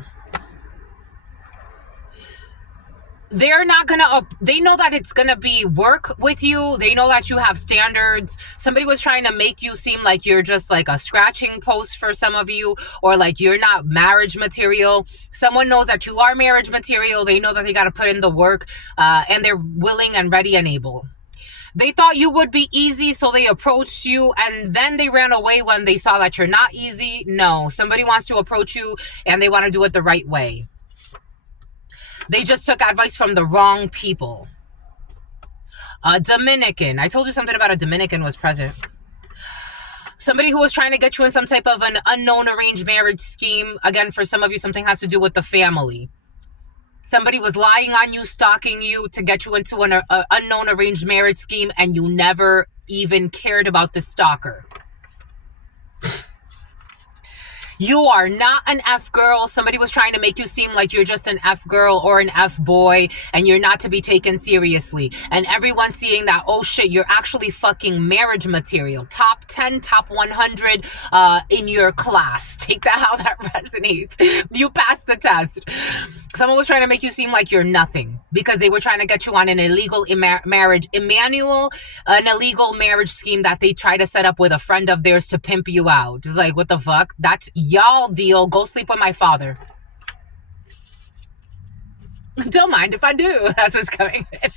They're not gonna, they know that it's gonna be work with you. They know that you have standards. Somebody was trying to make you seem like you're just like a scratching post for some of you, or like you're not marriage material. Someone knows that you are marriage material. They know that they got to put in the work and they're willing and ready and able. They thought you would be easy, so they approached you, and then they ran away when they saw that you're not easy. No, somebody wants to approach you and they want to do it the right way. They just took advice from the wrong people. Dominican. I told you something about a Dominican was present. Somebody who was trying to get you in some type of an unknown arranged marriage scheme. Again, for some of you, something has to do with the family. Somebody was lying on you, stalking you to get you into an unknown arranged marriage scheme, and you never even cared about the stalker. You are not an F girl. Somebody was trying to make you seem like you're just an F girl or an F boy and you're not to be taken seriously. And everyone's seeing that, oh shit, you're actually fucking marriage material. Top 10, top 100 in your class. Take that how that resonates. You passed the test. Someone was trying to make you seem like you're nothing because they were trying to get you on an illegal marriage, an illegal marriage scheme that they try to set up with a friend of theirs to pimp you out. It's like, what the fuck? That's y'all deal. Go sleep with my father. Don't mind if I do. That's what's coming in.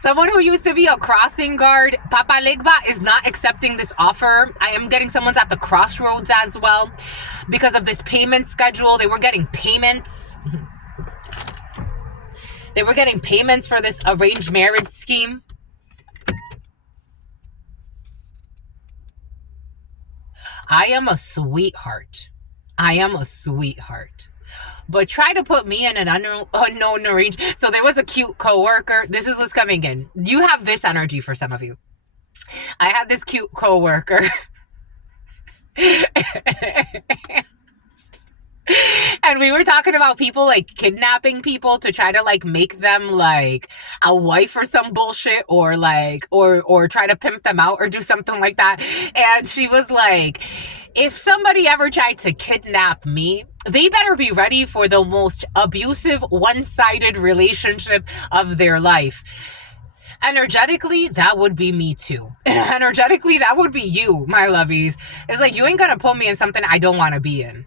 Someone who used to be a crossing guard, Papa Legba, is not accepting this offer. I am getting someone's at the crossroads as well because of this payment schedule. They were getting payments. They were getting payments for this arranged marriage scheme. I am a sweetheart. I am a sweetheart. But try to put me in an unknown range. So there was a cute coworker. This is what's coming in. You have this energy for some of you. I had this cute coworker. And we were talking about people like kidnapping people to try to like make them like a wife or some bullshit or like or try to pimp them out or do something like that. And she was like, if somebody ever tried to kidnap me, they better be ready for the most abusive, one-sided relationship of their life. Energetically, that would be me too. Energetically, that would be you, my lovies. It's like, you ain't gonna put me in something I don't want to be in.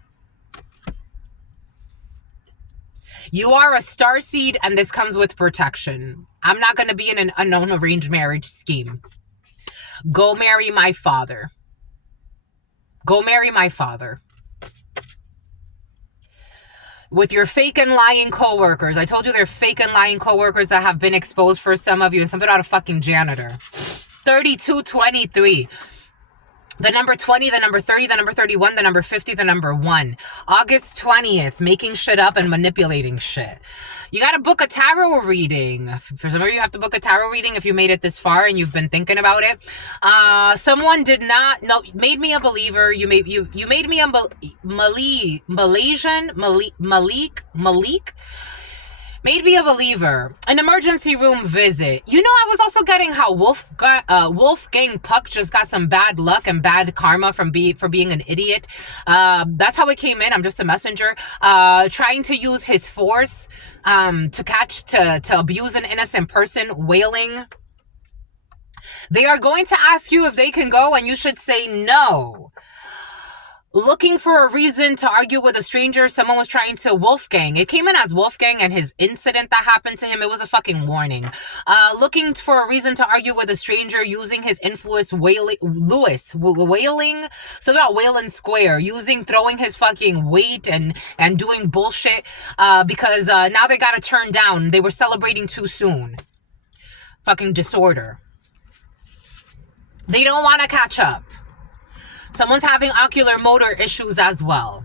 You are a starseed, and this comes with protection. I'm not going to be in an unknown arranged marriage scheme. Go marry my father. Go marry my father. With your fake and lying coworkers. I told you they're fake and lying coworkers that have been exposed for some of you, and something about a fucking janitor. 3223. The number 20, the number 30, the number 31, the number 50, the number 1. August 20th, making shit up and manipulating shit. You got to book a tarot reading. For some of you, you have to book a tarot reading if you made it this far and you've been thinking about it. Someone made me a believer. You made me a Malik. Made me a believer. An emergency room visit. You know, I was also getting how Wolfgang Puck just got some bad luck and bad karma for being an idiot. That's how it came in. I'm just a messenger. Trying to use his force to abuse an innocent person, wailing. They are going to ask you if they can go, and you should say no. Looking for a reason to argue with a stranger. Someone was trying to Wolfgang. It came in as Wolfgang and his incident that happened to him. It was a fucking warning. Looking for a reason to argue with a stranger, using his influence, wailing, something about Wayland Square, throwing his fucking weight and doing bullshit because now they got to turn down. They were celebrating too soon. Fucking disorder. They don't want to catch up. Someone's having ocular motor issues as well.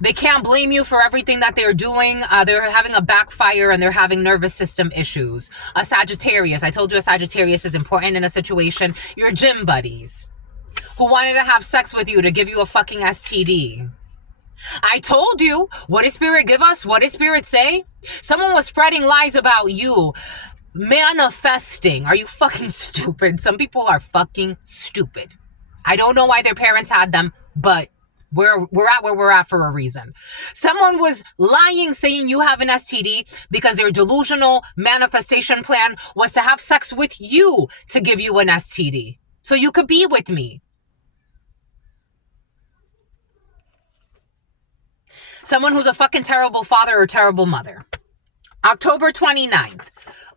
They can't blame you for everything that they're doing. They're having a backfire and they're having nervous system issues. A Sagittarius. I told you a Sagittarius is important in a situation. Your gym buddies who wanted to have sex with you to give you a fucking STD. I told you. What did Spirit give us? What did Spirit say? Someone was spreading lies about you. Manifesting. Are you fucking stupid? Some people are fucking stupid. I don't know why their parents had them, but we're at where we're at for a reason. Someone was lying, saying you have an STD because their delusional manifestation plan was to have sex with you to give you an STD so you could be with me. Someone who's a fucking terrible father or terrible mother. October 29th.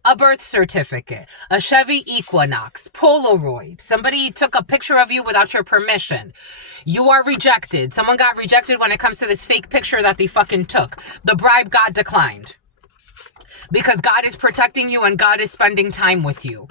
A birth certificate, a Chevy Equinox, Polaroid. Somebody took a picture of you without your permission. You are rejected. Someone got rejected when it comes to this fake picture that they fucking took. The bribe got declined. Because God is protecting you and God is spending time with you.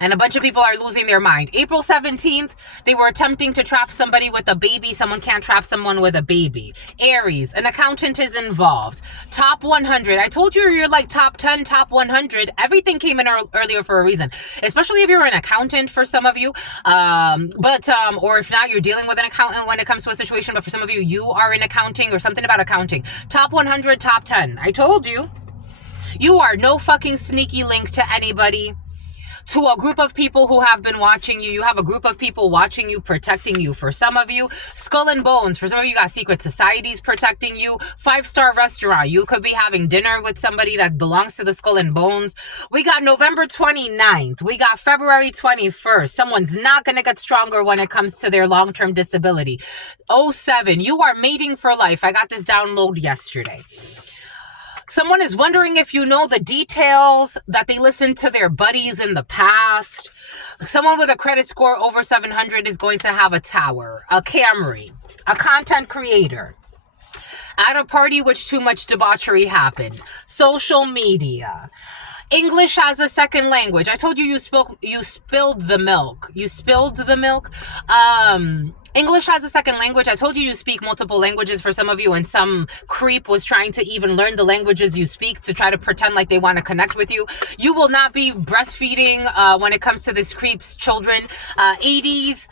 And a bunch of people are losing their mind. April 17th, they were attempting to trap somebody with a baby. Someone can't trap someone with a baby. Aries, an accountant is involved. Top 100. I told you you're like top 10, top 100. Everything came in earlier for a reason, especially if you're an accountant for some of you. Or if not, you're dealing with an accountant when it comes to a situation. But for some of you, you are in accounting or something about accounting. Top 100, top 10. I told you. You are no fucking sneaky link to anybody. To a group of people who have been watching you. You have a group of people watching you, protecting you. For some of you, skull and bones. For some of you, got secret societies protecting you. 5-star restaurant. You could be having dinner with somebody that belongs to the skull and bones. We got November 29th. We got February 21st. Someone's not going to get stronger when it comes to their long-term disability. 07. You are mating for life. I got this download yesterday. Someone is wondering if you know the details that they listened to their buddies in the past. Someone with a credit score over 700 is going to have a tower, a Camry, a content creator. At a party which too much debauchery happened. Social media. English as a second language. I told you you spilled the milk. You spilled the milk. English as a second language. I told you speak multiple languages for some of you, and some creep was trying to even learn the languages you speak to try to pretend like they want to connect with you. You will not be breastfeeding when it comes to this creep's children. 80s,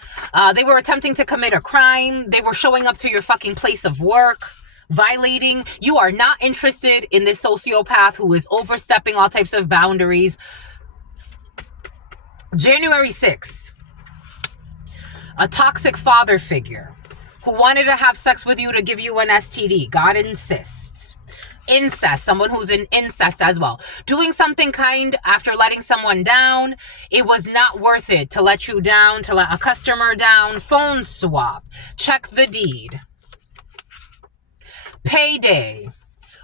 they were attempting to commit a crime. They were showing up to your fucking place of work, violating. You are not interested in this sociopath who is overstepping all types of boundaries. January 6th. A toxic father figure who wanted to have sex with you to give you an STD. God insists. Incest, someone who's in incest as well. Doing something kind after letting someone down. It was not worth it to let you down, to let a customer down. Phone swap. Check the deed. Payday.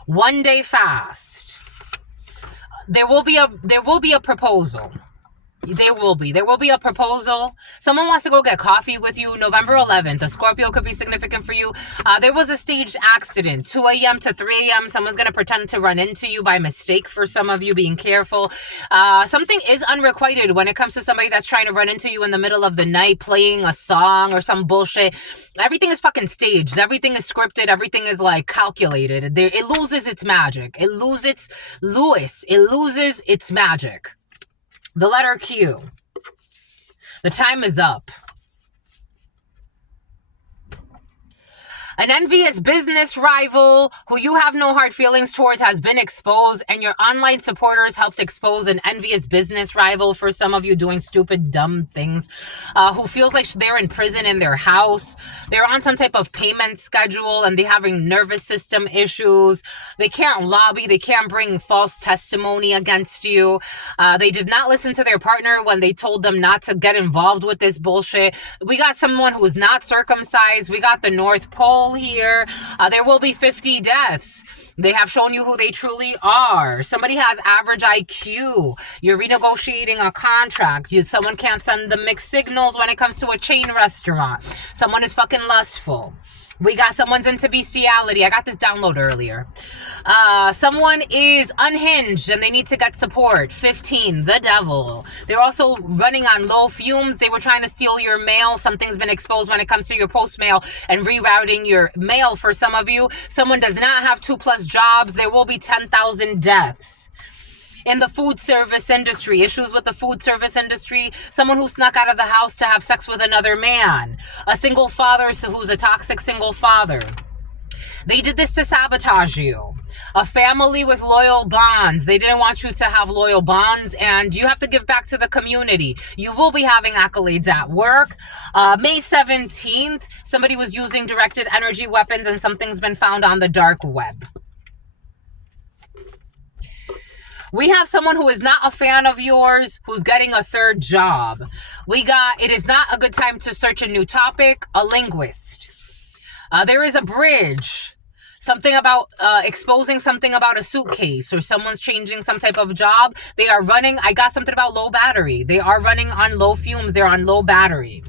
1 day fast. There will be a proposal. There will be a proposal. Someone wants to go get coffee with you. November 11th. A Scorpio could be significant for you. There was a staged accident. 2 a.m. to 3 a.m. Someone's going to pretend to run into you by mistake for some of you, being careful. Something is unrequited when it comes to somebody that's trying to run into you in the middle of the night playing a song or some bullshit. Everything is fucking staged. Everything is scripted. Everything is like calculated. It loses its magic. It loses its magic. The letter Q. The time is up. An envious business rival who you have no hard feelings towards has been exposed, and your online supporters helped expose an envious business rival for some of you doing stupid, dumb things, who feels like they're in prison in their house. They're on some type of payment schedule and they're having nervous system issues. They can't lobby. They can't bring false testimony against you. They did not listen to their partner when they told them not to get involved with this bullshit. We got someone who is not circumcised. We got the North Pole here. There will be 50 deaths. They have shown you who they truly are. Somebody has average IQ. You're renegotiating a contract. Someone can't send the mixed signals when it comes to a chain restaurant. Someone is fucking lustful. We got someone's into bestiality. I got this download earlier. Someone is unhinged and they need to get support. 15, the devil. They're also running on low fumes. They were trying to steal your mail. Something's been exposed when it comes to your post mail and rerouting your mail for some of you. Someone does not have 2+ jobs. There will be 10,000 deaths. In the food service industry, issues with the food service industry, someone who snuck out of the house to have sex with another man, a single father who's a toxic single father. They did this to sabotage you. A family with loyal bonds. They didn't want you to have loyal bonds, and you have to give back to the community. You will be having accolades at work. May 17th, somebody was using directed energy weapons and something's been found on the dark web. We have someone who is not a fan of yours, who's getting a third job. We got, it is not a good time to search a new topic, a linguist. There is a bridge. Something about exposing something about a suitcase, or someone's changing some type of job. They are running, I got something about low battery. They are running on low fumes. They're on low battery.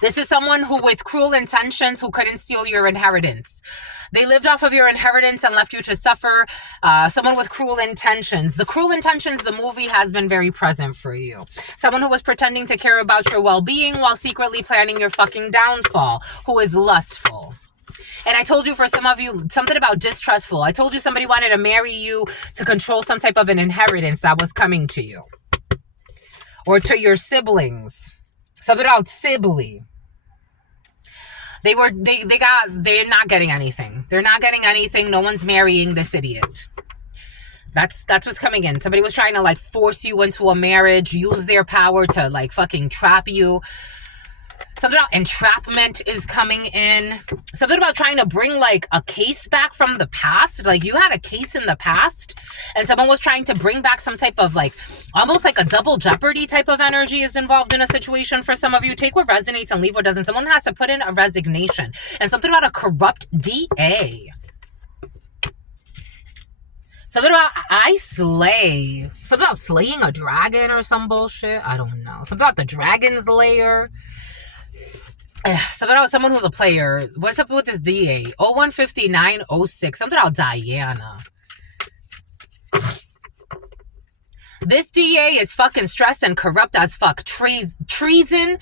This is someone who with cruel intentions who couldn't steal your inheritance. They lived off of your inheritance and left you to suffer. Someone with cruel intentions. The cruel intentions, the movie has been very present for you. Someone who was pretending to care about your well-being while secretly planning your fucking downfall, who is lustful. And I told you, for some of you, something about distrustful. I told you somebody wanted to marry you to control some type of an inheritance that was coming to you. Or to your siblings. Something about sibling. They're not getting anything. They're not getting anything. No one's marrying this idiot. That's what's coming in. Somebody was trying to like force you into a marriage, use their power to like fucking trap you. Something about entrapment is coming in. Something about trying to bring like a case back from the past. Like you had a case in the past and someone was trying to bring back some type of like, almost like a double jeopardy type of energy is involved in a situation for some of you. Take what resonates and leave what doesn't. Someone has to put in a resignation. And something about a corrupt DA. Something about I slay. Something about slaying a dragon or some bullshit. I don't know. Something about the dragon's lair. Something about someone who's a player. What's up with this DA? 015906. Something about Diana. This DA is fucking stressed and corrupt as fuck. Treason.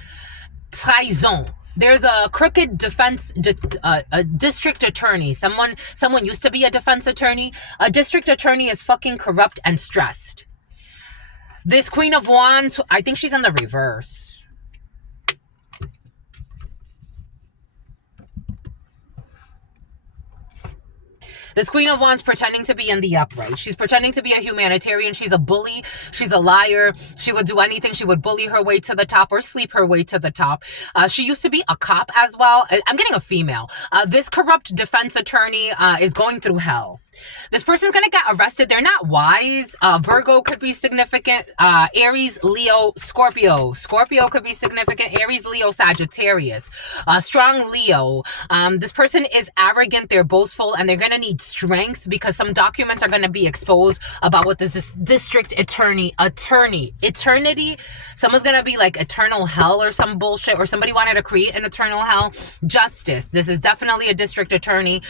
Trahison. There's a crooked a district attorney. Someone used to be a defense attorney. A district attorney is fucking corrupt and stressed. This Queen of Wands, I think she's in the reverse. This Queen of Wands pretending to be in the upright. She's pretending to be a humanitarian. She's a bully. She's a liar. She would do anything. She would bully her way to the top or sleep her way to the top. She used to be a cop as well. I'm getting a female. This corrupt defense attorney is going through hell. This person's going to get arrested. They're not wise. Virgo could be significant. Aries, Leo, Scorpio. Scorpio could be significant. Aries, Leo, Sagittarius. Strong Leo. This person is arrogant. They're boastful. And they're going to need strength because some documents are going to be exposed about what this district eternity. Someone's going to be like eternal hell or some bullshit. Or somebody wanted to create an eternal hell. Justice. This is definitely a district attorney.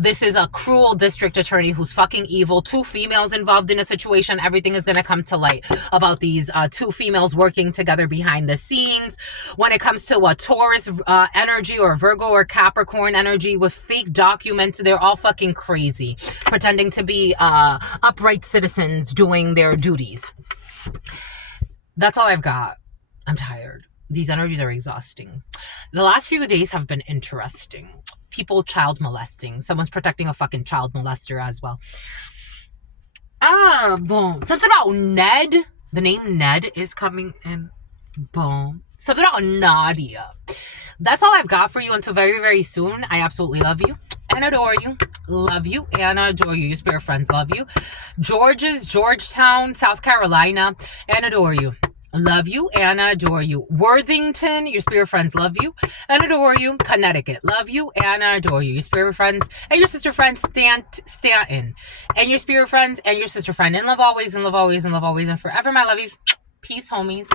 This is a cruel district attorney who's fucking evil. Two females involved in a situation. Everything is going to come to light about these two females working together behind the scenes. When it comes to a Taurus energy or Virgo or Capricorn energy with fake documents, they're all fucking crazy, pretending to be upright citizens doing their duties. That's all I've got. I'm tired. These energies are exhausting. The last few days have been interesting. People child molesting. Someone's protecting a fucking child molester as well. Boom. Something about Ned. The name Ned is coming in. Boom. Something about Nadia. That's all I've got for you until very, very soon. I absolutely love you and adore you. Love you and adore you. Your spirit friends love you. Georgetown, South Carolina, and adore you. Love you and adore you. Worthington, your spirit friends love you and adore you. Connecticut, love you and adore you. Your spirit friends and your sister friends, Stanton. And your spirit friends and your sister friend. And love always and love always and love always and forever. My love you. Peace, homies.